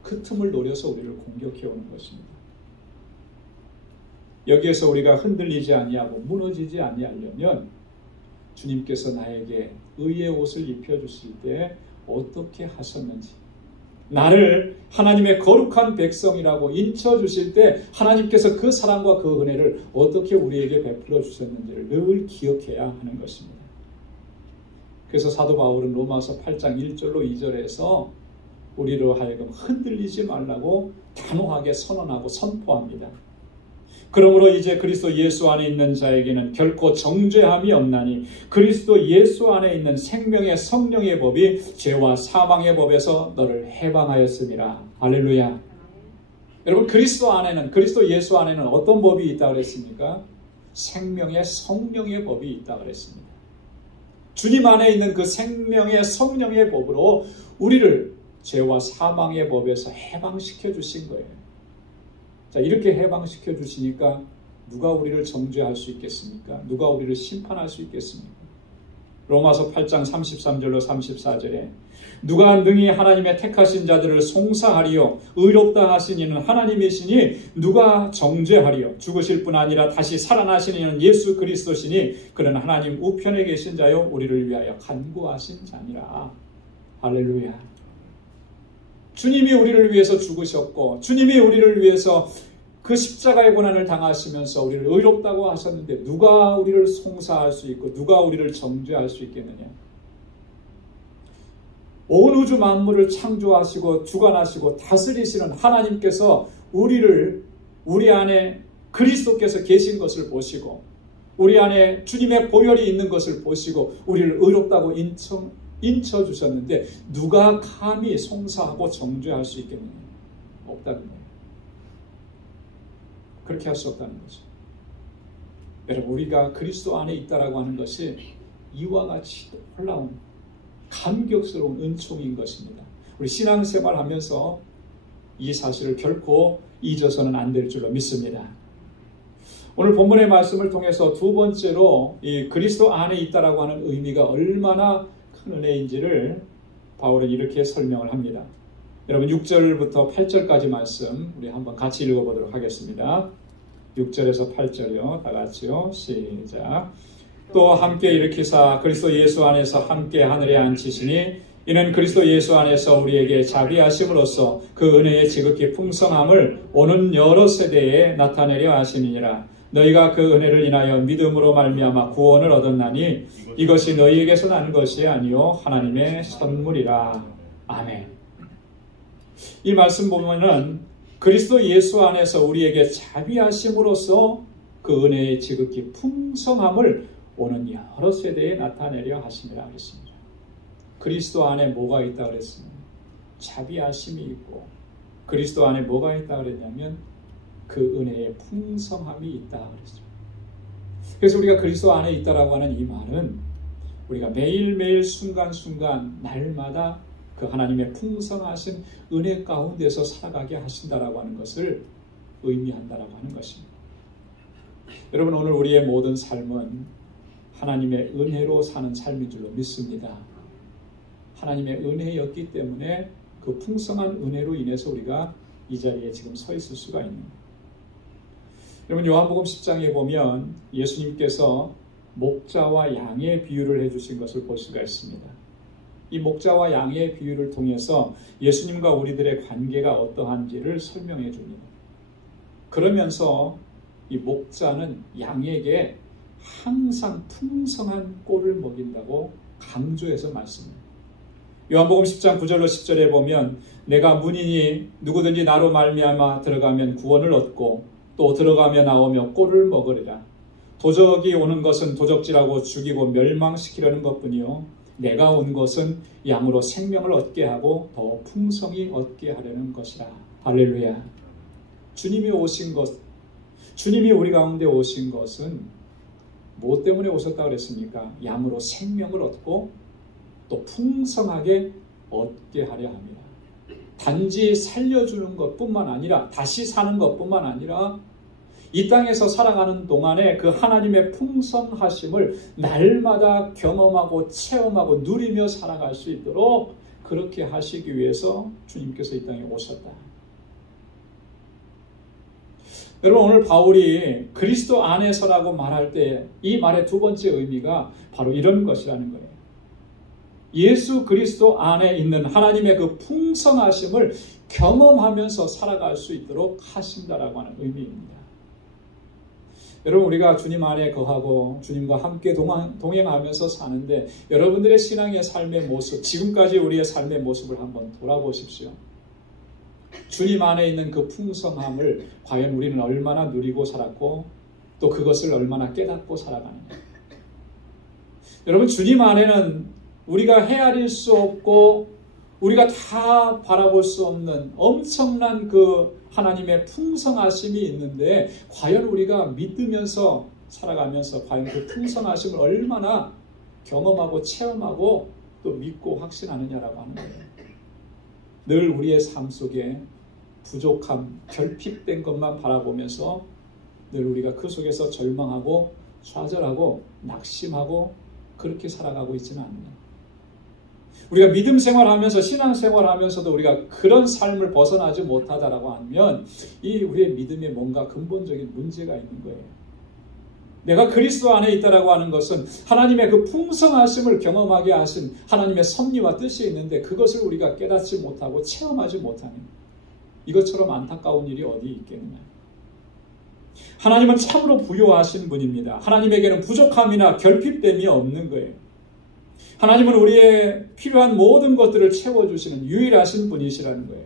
그 틈을 노려서 우리를 공격해 오는 것입니다. 여기에서 우리가 흔들리지 아니하고 무너지지 아니하려면 주님께서 나에게 의의 옷을 입혀주실 때 어떻게 하셨는지 나를 하나님의 거룩한 백성이라고 인쳐주실 때 하나님께서 그 사랑과 그 은혜를 어떻게 우리에게 베풀어 주셨는지를 늘 기억해야 하는 것입니다. 그래서 사도 바울은 로마서 8장 1절로 2절에서 우리로 하여금 흔들리지 말라고 단호하게 선언하고 선포합니다. 그러므로 이제 그리스도 예수 안에 있는 자에게는 결코 정죄함이 없나니 그리스도 예수 안에 있는 생명의 성령의 법이 죄와 사망의 법에서 너를 해방하였음이라. 할렐루야. 여러분, 그리스도 예수 안에는 어떤 법이 있다고 그랬습니까? 생명의 성령의 법이 있다고 그랬습니다. 주님 안에 있는 그 생명의 성령의 법으로 우리를 죄와 사망의 법에서 해방시켜 주신 거예요. 자, 이렇게 해방시켜 주시니까 누가 우리를 정죄할 수 있겠습니까? 누가 우리를 심판할 수 있겠습니까? 로마서 8장 33절로 34절에 누가 능히 하나님의 택하신 자들을 송사하리요 의롭다 하신 이는 하나님이시니 누가 정죄하리요 죽으실 뿐 아니라 다시 살아나신 이는 예수 그리스도시니 그는 하나님 우편에 계신 자요 우리를 위하여 간구하신 자니라. 할렐루야. 주님이 우리를 위해서 죽으셨고 주님이 우리를 위해서 그 십자가의 고난을 당하시면서 우리를 의롭다고 하셨는데 누가 우리를 송사할 수 있고 누가 우리를 정죄할 수 있겠느냐. 온 우주 만물을 창조하시고 주관하시고 다스리시는 하나님께서 우리 안에 그리스도께서 계신 것을 보시고 우리 안에 주님의 보혈이 있는 것을 보시고 우리를 의롭다고 인쳐주셨는데 누가 감히 송사하고 정죄할 수 있겠느냐? 없다는 거예요. 그렇게 할 수 없다는 거죠. 여러분, 우리가 그리스도 안에 있다라고 하는 것이 이와 같이 놀라운 감격스러운 은총인 것입니다. 우리 신앙생활 하면서 이 사실을 결코 잊어서는 안 될 줄로 믿습니다. 오늘 본문의 말씀을 통해서 두 번째로 이 그리스도 안에 있다라고 하는 의미가 얼마나 큰 은혜인지를 바울은 이렇게 설명을 합니다. 여러분 6절부터 8절까지 말씀 우리 한번 같이 읽어보도록 하겠습니다. 6절에서 8절이요. 다 같이요. 시작. 또 함께 일으키사 그리스도 예수 안에서 함께 하늘에 앉히시니 이는 그리스도 예수 안에서 우리에게 자비하심으로써 그 은혜의 지극히 풍성함을 오는 여러 세대에 나타내려 하심이니라. 너희가 그 은혜를 인하여 믿음으로 말미암아 구원을 얻었나니 이것이 너희에게서 난 것이 아니요 하나님의 선물이라. 아멘. 이 말씀 보면은 그리스도 예수 안에서 우리에게 자비하심으로써 그 은혜의 지극히 풍성함을 오는 여러 세대에 나타내려 하심이라 하겠습니다. 그리스도 안에 뭐가 있다 그랬습니다. 자비하심이 있고 그리스도 안에 뭐가 있다 그랬냐면 그 은혜의 풍성함이 있다 그랬죠. 그래서 우리가 그리스도 안에 있다라고 하는 이 말은 우리가 매일매일 순간순간 날마다 그 하나님의 풍성하신 은혜 가운데서 살아가게 하신다라고 하는 것을 의미한다라고 하는 것입니다. 여러분, 오늘 우리의 모든 삶은 하나님의 은혜로 사는 삶인 줄로 믿습니다. 하나님의 은혜였기 때문에 그 풍성한 은혜로 인해서 우리가 이 자리에 지금 서 있을 수가 있는 거예요. 여러분, 요한복음 10장에 보면 예수님께서 목자와 양의 비유를 해주신 것을 볼 수가 있습니다. 이 목자와 양의 비유를 통해서 예수님과 우리들의 관계가 어떠한지를 설명해 줍니다. 그러면서 이 목자는 양에게 항상 풍성한 꼴을 먹인다고 강조해서 말씀합니다. 요한복음 10장 9절로 10절에 보면 내가 문이니 누구든지 나로 말미암아 들어가면 구원을 얻고 또 들어가며 나오며 꼴을 먹으리라. 도적이 오는 것은 도적질하고 죽이고 멸망시키려는 것뿐이요 내가 온 것은 양으로 생명을 얻게 하고 더 풍성히 얻게 하려는 것이라. 할렐루야. 주님이 우리 가운데 오신 것은 무엇 때문에 오셨다고 그랬습니까? 양으로 생명을 얻고 또 풍성하게 얻게 하려 합니다. 단지 살려주는 것뿐만 아니라 다시 사는 것뿐만 아니라 이 땅에서 살아가는 동안에 그 하나님의 풍성하심을 날마다 경험하고 체험하고 누리며 살아갈 수 있도록 그렇게 하시기 위해서 주님께서 이 땅에 오셨다. 여러분, 오늘 바울이 그리스도 안에서라고 말할 때 이 말의 두 번째 의미가 바로 이런 것이라는 거예요. 예수 그리스도 안에 있는 하나님의 그 풍성하심을 경험하면서 살아갈 수 있도록 하신다라고 하는 의미입니다. 여러분, 우리가 주님 안에 거하고 주님과 함께 동행하면서 사는데 여러분들의 신앙의 삶의 모습, 지금까지 우리의 삶의 모습을 한번 돌아보십시오. 주님 안에 있는 그 풍성함을 과연 우리는 얼마나 누리고 살았고 또 그것을 얼마나 깨닫고 살아가느냐. 여러분, 주님 안에는 우리가 헤아릴 수 없고 우리가 다 바라볼 수 없는 엄청난 그 하나님의 풍성하심이 있는데 과연 우리가 믿으면서 살아가면서 과연 그 풍성하심을 얼마나 경험하고 체험하고 또 믿고 확신하느냐라고 하는 거예요. 늘 우리의 삶 속에 부족함, 결핍된 것만 바라보면서 늘 우리가 그 속에서 절망하고 좌절하고 낙심하고 그렇게 살아가고 있지는 않느냐. 우리가 믿음 생활하면서 신앙 생활하면서도 우리가 그런 삶을 벗어나지 못하다라고 하면 이 우리의 믿음에 뭔가 근본적인 문제가 있는 거예요. 내가 그리스도 안에 있다라고 하는 것은 하나님의 그 풍성하심을 경험하게 하신 하나님의 섭리와 뜻이 있는데 그것을 우리가 깨닫지 못하고 체험하지 못하는 이것처럼 안타까운 일이 어디 있겠느냐. 하나님은 참으로 부요하신 분입니다. 하나님에게는 부족함이나 결핍됨이 없는 거예요. 하나님은 우리의 필요한 모든 것들을 채워주시는 유일하신 분이시라는 거예요.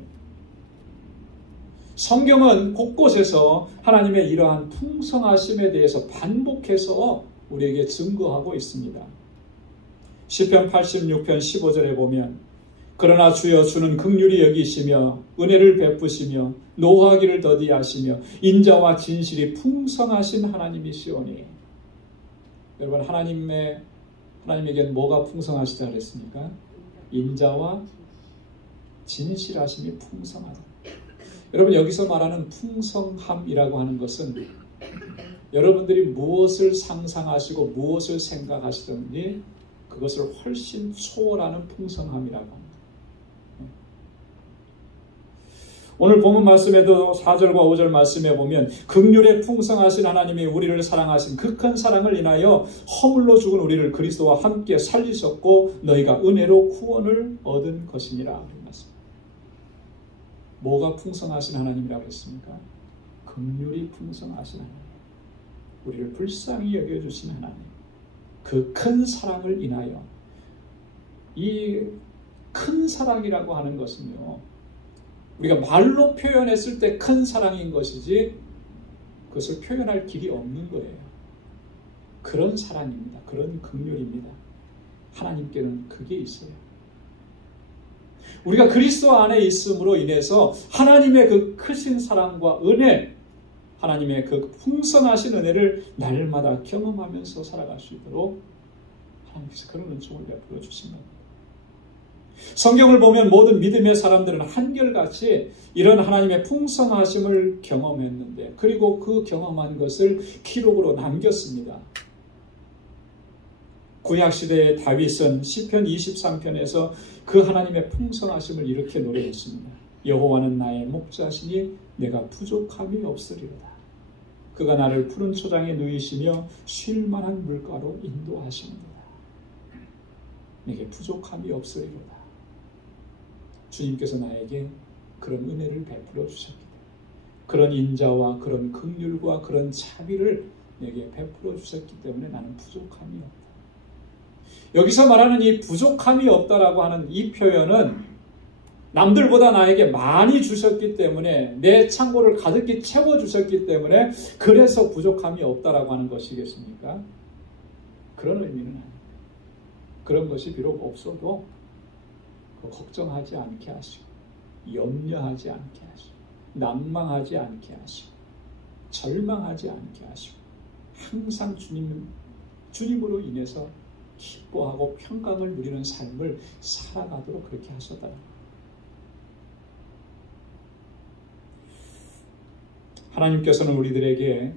성경은 곳곳에서 하나님의 이러한 풍성하심에 대해서 반복해서 우리에게 증거하고 있습니다. 시편 86편 15절에 보면 그러나 주여 주는 긍휼히 여기시며 은혜를 베푸시며 노하기를 더디하시며 인자와 진실이 풍성하신 하나님이시오니. 여러분, 하나님에게는 뭐가 풍성하시다 그랬습니까? 인자와 진실하심이 풍성하다. 여러분, 여기서 말하는 풍성함이라고 하는 것은 여러분들이 무엇을 상상하시고 무엇을 생각하시든지 그것을 훨씬 초월하는 풍성함이라고 합니다. 오늘 본문 말씀에도 4절과 5절 말씀에 보면 긍휼에 풍성하신 하나님이 우리를 사랑하신 그 큰 사랑을 인하여 허물로 죽은 우리를 그리스도와 함께 살리셨고 너희가 은혜로 구원을 얻은 것이니라. 뭐가 풍성하신 하나님이라고 했습니까? 긍휼이 풍성하신 하나님, 우리를 불쌍히 여겨주신 하나님, 그 큰 사랑을 인하여. 이 큰 사랑이라고 하는 것은요, 우리가 말로 표현했을 때 큰 사랑인 것이지 그것을 표현할 길이 없는 거예요. 그런 사랑입니다. 그런 긍휼입니다. 하나님께는 그게 있어요. 우리가 그리스도 안에 있음으로 인해서 하나님의 그 크신 사랑과 은혜, 하나님의 그 풍성하신 은혜를 날마다 경험하면서 살아갈 수 있도록 하나님께서 그런 은총을 베풀어 주신 겁니다. 성경을 보면 모든 믿음의 사람들은 한결같이 이런 하나님의 풍성하심을 경험했는데 그리고 그 경험한 것을 기록으로 남겼습니다. 구약시대의 다윗은 시편 23편에서 그 하나님의 풍성하심을 이렇게 노래했습니다. 여호와는 나의 목자시니 내가 부족함이 없으리로다. 그가 나를 푸른 초장에 누이시며 쉴 만한 물가로 인도하시는도다. 내게 부족함이 없으리로다. 주님께서 나에게 그런 은혜를 베풀어 주셨기 때문에, 그런 인자와 그런 긍휼과 그런 자비를 내게 베풀어 주셨기 때문에 나는 부족함이 없다. 여기서 말하는 이 부족함이 없다라고 하는 이 표현은 남들보다 나에게 많이 주셨기 때문에, 내 창고를 가득히 채워주셨기 때문에 그래서 부족함이 없다라고 하는 것이겠습니까? 그런 의미는 아닙니다. 그런 것이 비록 없어도 걱정하지 않게 하시고, 염려하지 않게 하시고, 난망하지 않게 하시고, 절망하지 않게 하시고, 항상 주님으로 인해서 기뻐하고 평강을 누리는 삶을 살아가도록 그렇게 하셨다. 하나님께서는 우리들에게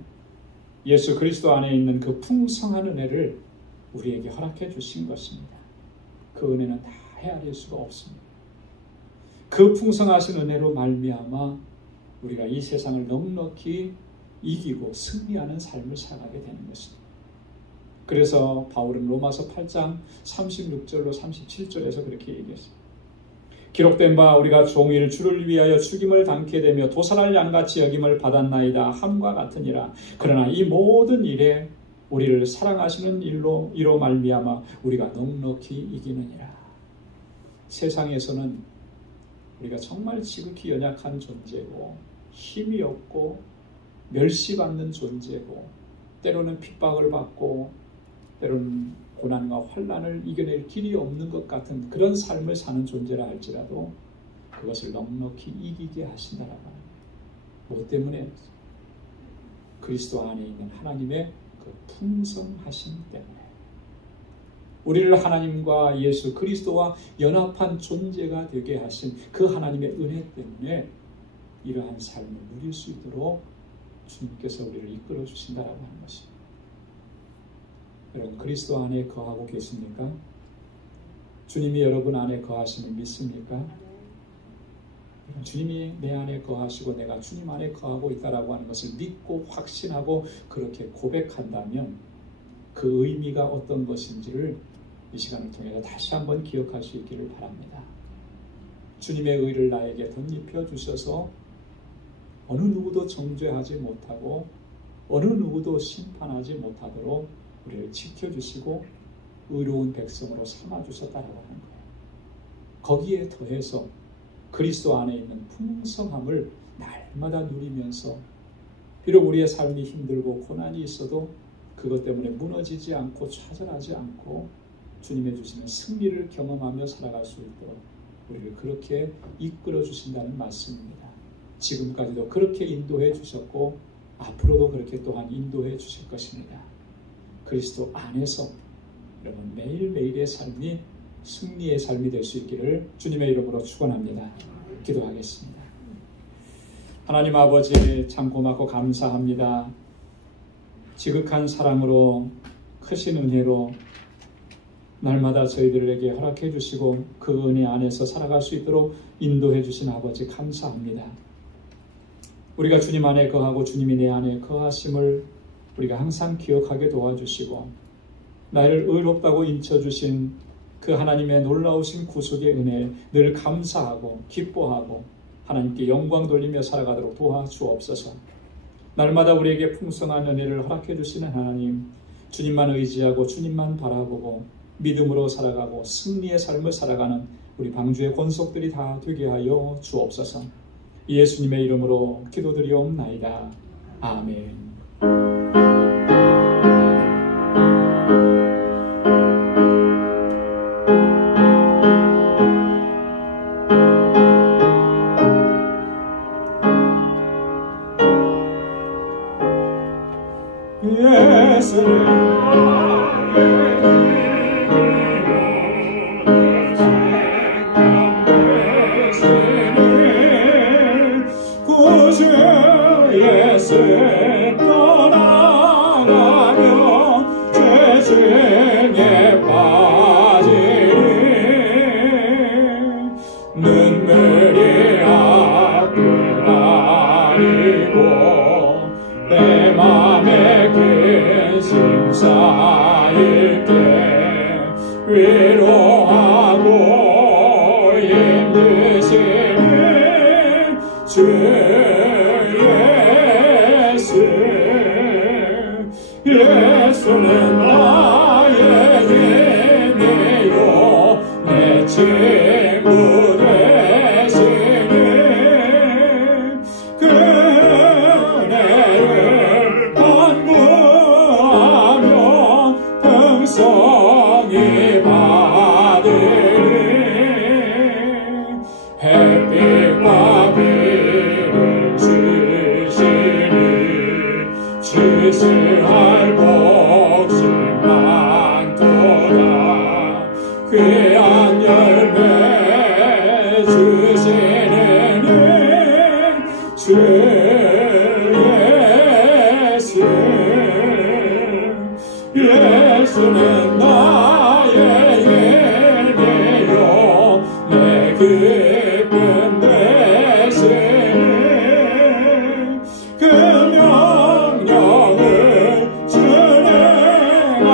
예수 그리스도 안에 있는 그 풍성한 은혜를 우리에게 허락해 주신 것입니다. 그 은혜는 다 헤아릴 수가 없습니다. 그 풍성하신 은혜로 말미암아 우리가 이 세상을 넉넉히 이기고 승리하는 삶을 살아가게 되는 것입니다. 그래서 바울은 로마서 8장 36절로 37절에서 그렇게 얘기했어요. 기록된 바 우리가 종일 주를 위하여 죽임을 당케 되며 도살할 양같이 여김을 받았나이다 함과 같으니라. 그러나 이 모든 일에 우리를 사랑하시는 이로 말미암아 우리가 넉넉히 이기느니라. 세상에서는 우리가 정말 지극히 연약한 존재고 힘이 없고 멸시받는 존재고 때로는 핍박을 받고 때로는 고난과 환난을 이겨낼 길이 없는 것 같은 그런 삶을 사는 존재라 할지라도 그것을 넉넉히 이기게 하신다라고 하는 거예요. 뭐 때문에? 그리스도 안에 있는 하나님의 그 풍성하심 때문에. 우리를 하나님과 예수 그리스도와 연합한 존재가 되게 하신 그 하나님의 은혜 때문에 이러한 삶을 누릴 수 있도록 주님께서 우리를 이끌어 주신다라고 하는 것입니다. 여러분, 그리스도 안에 거하고 계십니까? 주님이 여러분 안에 거하심을 믿습니까? 주님이 내 안에 거하시고 내가 주님 안에 거하고 있다라고 하는 것을 믿고 확신하고 그렇게 고백한다면 그 의미가 어떤 것인지를 이 시간을 통해서 다시 한번 기억할 수 있기를 바랍니다. 주님의 의를 나에게 덧입혀 주셔서 어느 누구도 정죄하지 못하고 어느 누구도 심판하지 못하도록 우리를 지켜주시고 의로운 백성으로 삼아주셨다라고 하는 거예요. 거기에 더해서 그리스도 안에 있는 풍성함을 날마다 누리면서 비록 우리의 삶이 힘들고 고난이 있어도 그것 때문에 무너지지 않고 좌절하지 않고 주님의 주시는 승리를 경험하며 살아갈 수 있도록 우리를 그렇게 이끌어 주신다는 말씀입니다. 지금까지도 그렇게 인도해 주셨고 앞으로도 그렇게 또한 인도해 주실 것입니다. 그리스도 안에서 여러분 매일매일의 삶이 승리의 삶이 될 수 있기를 주님의 이름으로 축원합니다. 기도하겠습니다. 하나님 아버지, 참 고맙고 감사합니다. 지극한 사랑으로 크신 은혜로 날마다 저희들에게 허락해 주시고 그 은혜 안에서 살아갈 수 있도록 인도해 주신 아버지 감사합니다. 우리가 주님 안에 거하고 주님이 내 안에 거하심을 우리가 항상 기억하게 도와주시고 나를 의롭다고 인쳐주신 그 하나님의 놀라우신 구속의 은혜에 늘 감사하고 기뻐하고 하나님께 영광 돌리며 살아가도록 도와주옵소서. 날마다 우리에게 풍성한 은혜를 허락해 주시는 하나님, 주님만 의지하고 주님만 바라보고 믿음으로 살아가고 승리의 삶을 살아가는 우리 방주의 권속들이 다 되게 하여 주옵소서. 예수님의 이름으로 기도드리옵나이다. 아멘. 예수는 나의 힘이요 내 친구 되시니 그 은혜를 간구하며 풍성히 받으리. 햇빛과 비를 주시니 주시할 복심 많도다. 귀한 열매 주시는 주 예수. 예수는 나의 힘이요 내 기쁨 되시니 그 명령을 준행하며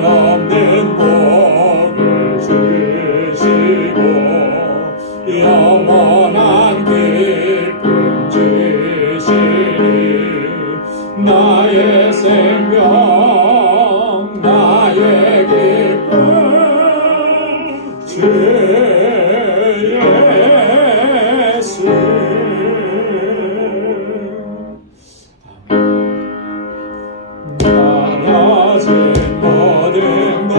한없는 복을 주시고 영원한 기쁨 주시니 나의 생명 나의 기쁨 주 예수. 나라진 모든 것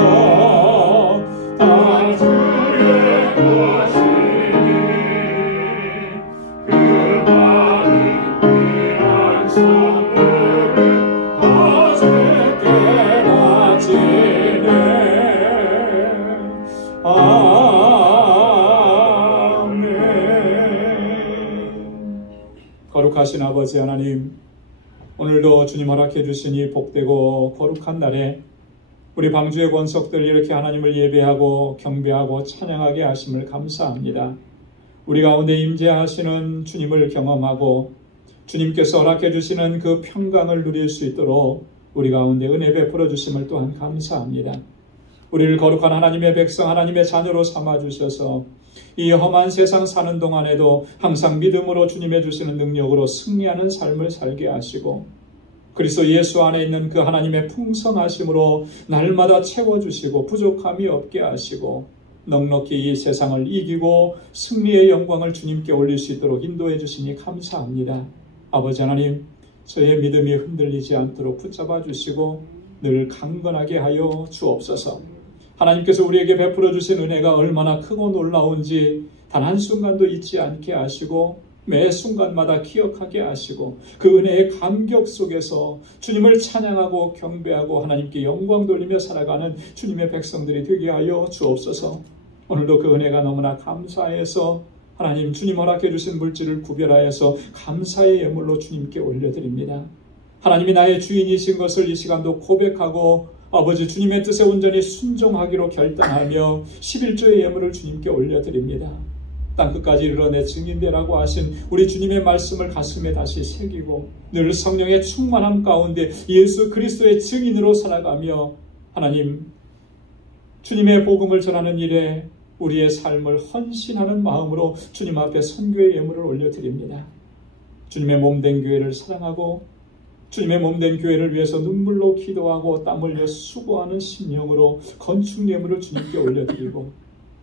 다 주의 것이니 그 많은 귀한 선물을 더 주께 바치네. 아멘. 거룩하신 아버지 하나님, 오늘도 주님 허락해 주시니 복되고 거룩한 날에 우리 방주의 권속들 이렇게 하나님을 예배하고 경배하고 찬양하게 하심을 감사합니다. 우리 가운데 임재하시는 주님을 경험하고 주님께서 허락해 주시는 그 평강을 누릴 수 있도록 우리 가운데 은혜 베풀어 주심을 또한 감사합니다. 우리를 거룩한 하나님의 백성, 하나님의 자녀로 삼아주셔서 이 험한 세상 사는 동안에도 항상 믿음으로 주님의 주시는 능력으로 승리하는 삶을 살게 하시고 그리스도 예수 안에 있는 그 하나님의 풍성하심으로 날마다 채워주시고 부족함이 없게 하시고 넉넉히 이 세상을 이기고 승리의 영광을 주님께 올릴 수 있도록 인도해 주시니 감사합니다. 아버지 하나님, 저의 믿음이 흔들리지 않도록 붙잡아 주시고 늘 강건하게 하여 주옵소서. 하나님께서 우리에게 베풀어 주신 은혜가 얼마나 크고 놀라운지 단 한순간도 잊지 않게 하시고 매 순간마다 기억하게 하시고 그 은혜의 감격 속에서 주님을 찬양하고 경배하고 하나님께 영광 돌리며 살아가는 주님의 백성들이 되게 하여 주옵소서. 오늘도 그 은혜가 너무나 감사해서 하나님 주님 허락해 주신 물질을 구별하여서 감사의 예물로 주님께 올려드립니다. 하나님이 나의 주인이신 것을 이 시간도 고백하고 아버지 주님의 뜻에 온전히 순종하기로 결단하며 11조의 예물을 주님께 올려드립니다. 땅끝까지 이르러 내 증인되라고 하신 우리 주님의 말씀을 가슴에 다시 새기고 늘 성령의 충만함 가운데 예수 그리스도의 증인으로 살아가며 하나님 주님의 복음을 전하는 일에 우리의 삶을 헌신하는 마음으로 주님 앞에 선교의 예물을 올려드립니다. 주님의 몸된 교회를 사랑하고 주님의 몸된 교회를 위해서 눈물로 기도하고 땀 흘려 수고하는 심령으로 건축 예물을 주님께 올려드리고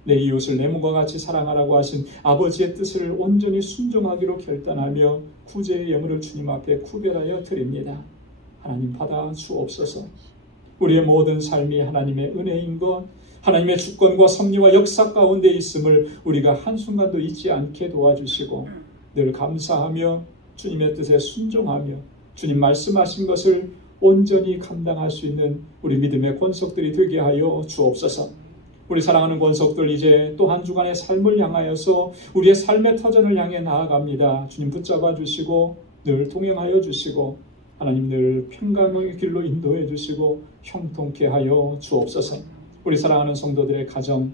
내 이웃을 내 몸과 같이 사랑하라고 하신 아버지의 뜻을 온전히 순종하기로 결단하며 구제의 예물을 주님 앞에 구별하여 드립니다. 하나님 받아 주옵소서. 우리의 모든 삶이 하나님의 은혜인 것, 하나님의 주권과 섭리와 역사 가운데 있음을 우리가 한순간도 잊지 않게 도와주시고 늘 감사하며 주님의 뜻에 순종하며 주님 말씀하신 것을 온전히 감당할 수 있는 우리 믿음의 권속들이 되게 하여 주옵소서. 우리 사랑하는 권속들 이제 또 한 주간의 삶을 향하여서 우리의 삶의 터전을 향해 나아갑니다. 주님 붙잡아 주시고 늘 동행하여 주시고 하나님 늘 평강의 길로 인도해 주시고 형통케 하여 주옵소서. 우리 사랑하는 성도들의 가정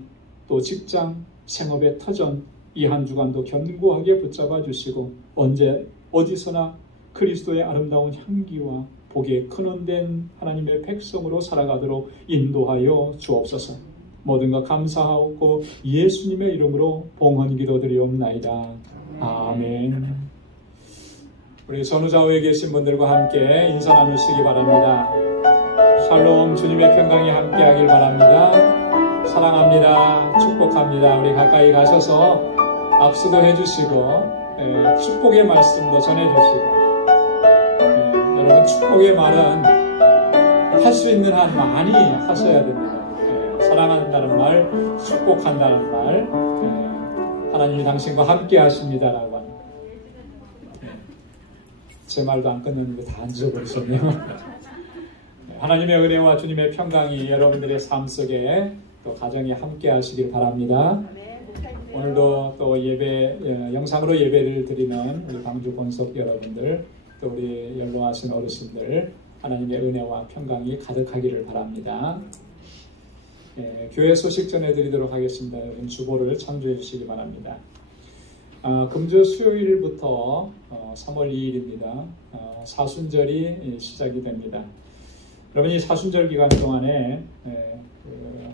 또 직장 생업의 터전 이 한 주간도 견고하게 붙잡아 주시고 언제 어디서나 그리스도의 아름다운 향기와 복에 근원된 하나님의 백성으로 살아가도록 인도하여 주옵소서. 모든 것 감사하고 예수님의 이름으로 봉헌 기도드리옵나이다. 아멘. 우리 선우좌우에 계신 분들과 함께 인사 나누시기 바랍니다. 샬롬, 주님의 평강이 함께하길 바랍니다. 사랑합니다. 축복합니다. 우리 가까이 가셔서 악수도 해주시고 축복의 말씀도 전해주시고 여러분 축복의 말은 할 수 있는 한 많이 하셔야 됩니다. 사랑한다는 말, 축복한다는 말, 하나님이 당신과 함께 하십니다라고 하는. 제 말도 안 끝났는데 다 안 잊어버리셨네요. 하나님의 은혜와 주님의 평강이 여러분들의 삶 속에 또 가정에 함께 하시길 바랍니다. 오늘도 또 예배, 영상으로 예배를 드리는 우리 방주 권속 여러분들, 또 우리 연로하신 어르신들, 하나님의 은혜와 평강이 가득하기를 바랍니다. 교회 소식 전해드리도록 하겠습니다. 여러분 주보를 참조해 주시기 바랍니다. 금주 수요일부터 3월 2일입니다. 사순절이 시작이 됩니다. 여러분, 이 사순절 기간 동안에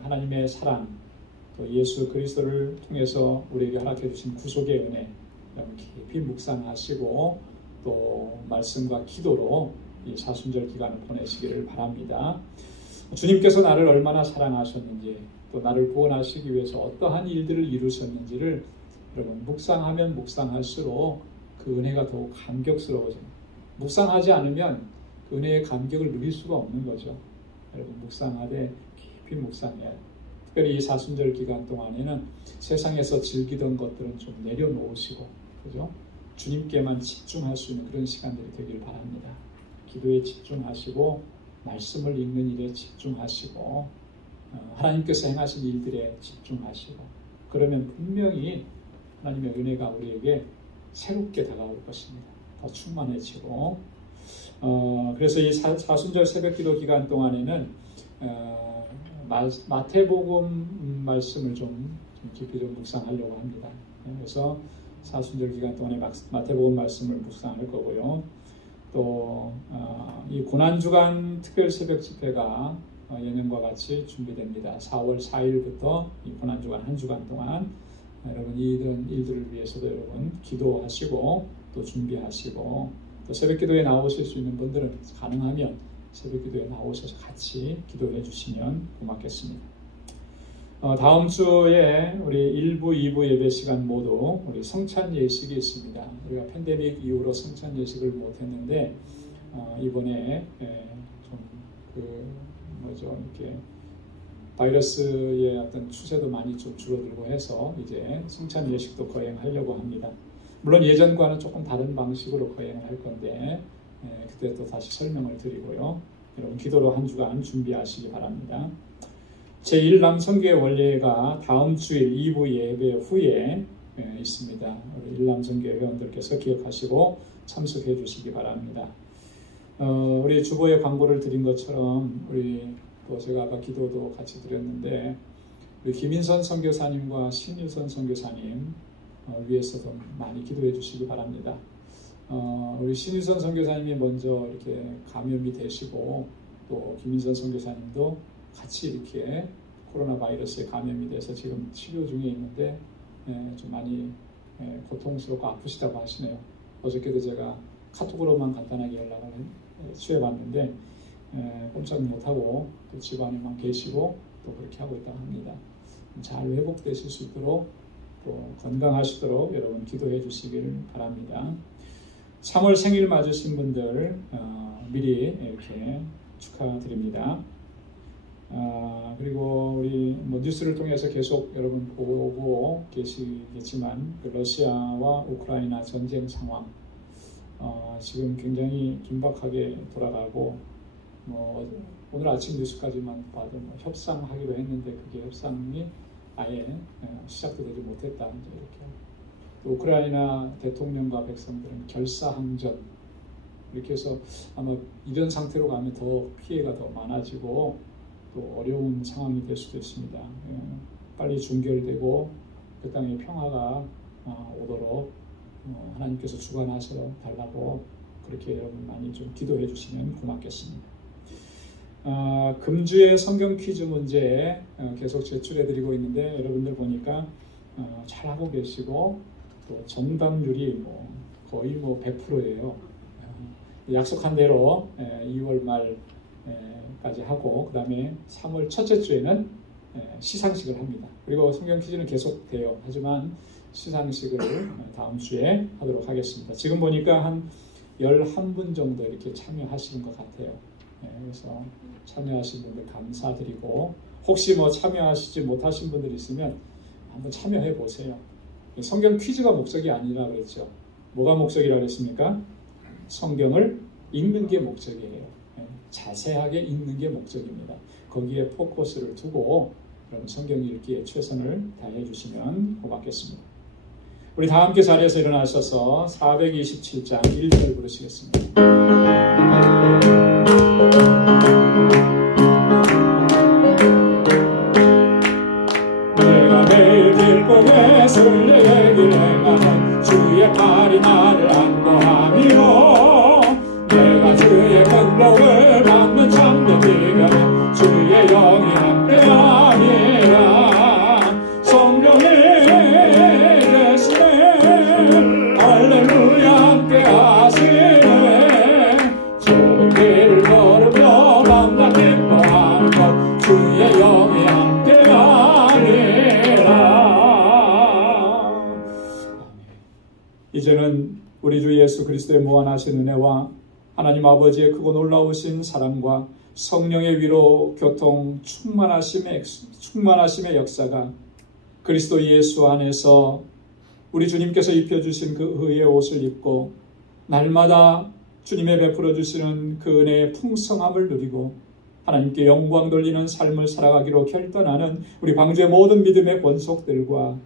하나님의 사랑, 또 예수 그리스도를 통해서 우리에게 허락해 주신 구속의 은혜 깊이 묵상하시고 또 말씀과 기도로 이 사순절 기간을 보내시기를 바랍니다. 주님께서 나를 얼마나 사랑하셨는지, 또 나를 구원하시기 위해서 어떠한 일들을 이루셨는지를 여러분 묵상하면 묵상할수록 그 은혜가 더욱 감격스러워집니다. 묵상하지 않으면 그 은혜의 감격을 누릴 수가 없는 거죠. 여러분, 묵상하되 깊이 묵상해야 해요. 특별히 이 사순절 기간 동안에는 세상에서 즐기던 것들은 좀 내려놓으시고, 그죠? 주님께만 집중할 수 있는 그런 시간들이 되길 바랍니다. 기도에 집중하시고, 말씀을 읽는 일에 집중하시고, 하나님께서 행하신 일들에 집중하시고, 그러면 분명히 하나님의 은혜가 우리에게 새롭게 다가올 것입니다. 더 충만해지고, 그래서 이 사순절 새벽기도 기간 동안에는 마태복음 말씀을 좀 깊이 좀 묵상하려고 합니다. 그래서 사순절 기간 동안에 마태복음 말씀을 묵상할 거고요. 또 이 고난주간 특별 새벽 집회가 예년과 같이 준비됩니다. 4월 4일부터 이 고난주간 한 주간 동안 여러분 이런 일들을 위해서도 여러분 기도하시고 또 준비하시고, 또 새벽기도에 나오실 수 있는 분들은 가능하면 새벽기도에 나오셔서 같이 기도해 주시면 고맙겠습니다. 다음 주에 우리 1부, 2부 예배 시간 모두 우리 성찬 예식이 있습니다. 우리가 팬데믹 이후로 성찬 예식을 못했는데 이번에 이렇게 바이러스의 어떤 추세도 많이 좀 줄어들고 해서 이제 성찬 예식도 거행하려고 합니다. 물론 예전과는 조금 다른 방식으로 거행을 할 건데 그때 또 다시 설명을 드리고요. 여러분 기도로 한 주간 준비하시기 바랍니다. 제1남성교회 원례가 다음 주일 2부 예배 후에 있습니다. 우리 1남성교회 회원들께서 기억하시고 참석해 주시기 바랍니다. 우리 주보에 광고를 드린 것처럼 우리 또 제가 아까 기도도 같이 드렸는데 우리 김인선 선교사님과 신유선 선교사님 위해서도 많이 기도해 주시기 바랍니다. 우리 신유선 선교사님이 먼저 이렇게 감염이 되시고 또 김인선 선교사님도 같이 이렇게 코로나 바이러스에 감염이 돼서 지금 치료 중에 있는데 좀 많이 고통스럽고 아프시다고 하시네요. 어저께도 제가 카톡으로만 간단하게 연락을 취해봤는데 꼼짝 못하고 또 집안에만 계시고 또 그렇게 하고 있다고 합니다. 잘 회복되실 수 있도록 또 건강하시도록 여러분 기도해 주시길 바랍니다. 3월 생일 맞으신 분들 미리 이렇게 축하드립니다. 그리고 우리 뉴스를 통해서 계속 여러분 보고 계시겠지만 러시아와 우크라이나 전쟁 상황 지금 굉장히 긴박하게 돌아가고 오늘 아침 뉴스까지만 봐도 협상하기로 했는데 그게 협상이 아예 시작도 되지 못했다 이렇게. 또 우크라이나 대통령과 백성들은 결사항전 이렇게 해서 아마 이런 상태로 가면 더 피해가 더 많아지고 또 어려운 상황이 될 수도 있습니다. 빨리 종결되고 그 땅에 평화가 오도록 하나님께서 주관하셔 달라고 그렇게 여러분 많이 좀 기도해 주시면 고맙겠습니다. 금주의 성경 퀴즈 문제 계속 제출해 드리고 있는데 여러분들 보니까 잘하고 계시고 또 정답률이 거의 100%예요. 약속한 대로 2월 말까지 하고 그 다음에 3월 첫째 주에는 시상식을 합니다. 그리고 성경 퀴즈는 계속 돼요. 하지만 시상식을 다음 주에 하도록 하겠습니다. 지금 보니까 한 11분 정도 이렇게 참여하시는 것 같아요. 그래서 참여하신 분들 감사드리고 혹시 참여하시지 못하신 분들 있으면 한번 참여해 보세요. 성경 퀴즈가 목적이 아니라 그랬죠. 뭐가 목적이라 그랬습니까? 성경을 읽는 게 목적이에요. 자세하게 읽는 게 목적입니다. 거기에 포커스를 두고 여러분 성경 읽기에 최선을 다해 주시면 고맙겠습니다. 우리 다 함께 자리에서 일어나셔서 427장 1절 부르시겠습니다. 내가 매일 길고에 순례길 행하는 주의 팔이 나를 안보하며 내가 주의 근복을 받는 참된 영이 함께하니라. 성령이 계시네. 할렐루야 함께하시네. 좋은 길을 걸으며 만나 기뻐하는 것 주의 영이 함께하니라. 이제는 우리 주 예수 그리스도의 무한하신 은혜와 하나님 아버지의 크고 놀라우신 사랑과 성령의 위로 교통 충만하심의 역사가 그리스도 예수 안에서 우리 주님께서 입혀주신 그 의의 옷을 입고 날마다 주님의 베풀어 주시는 그 은혜의 풍성함을 누리고 하나님께 영광 돌리는 삶을 살아가기로 결단하는 우리 광주의 모든 믿음의 권속들과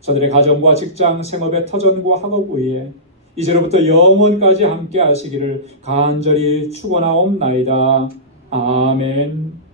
저들의 가정과 직장, 생업의 터전과 학업 위에 이제로부터 영원까지 함께 하시기를 간절히 축원하옵나이다. 아멘.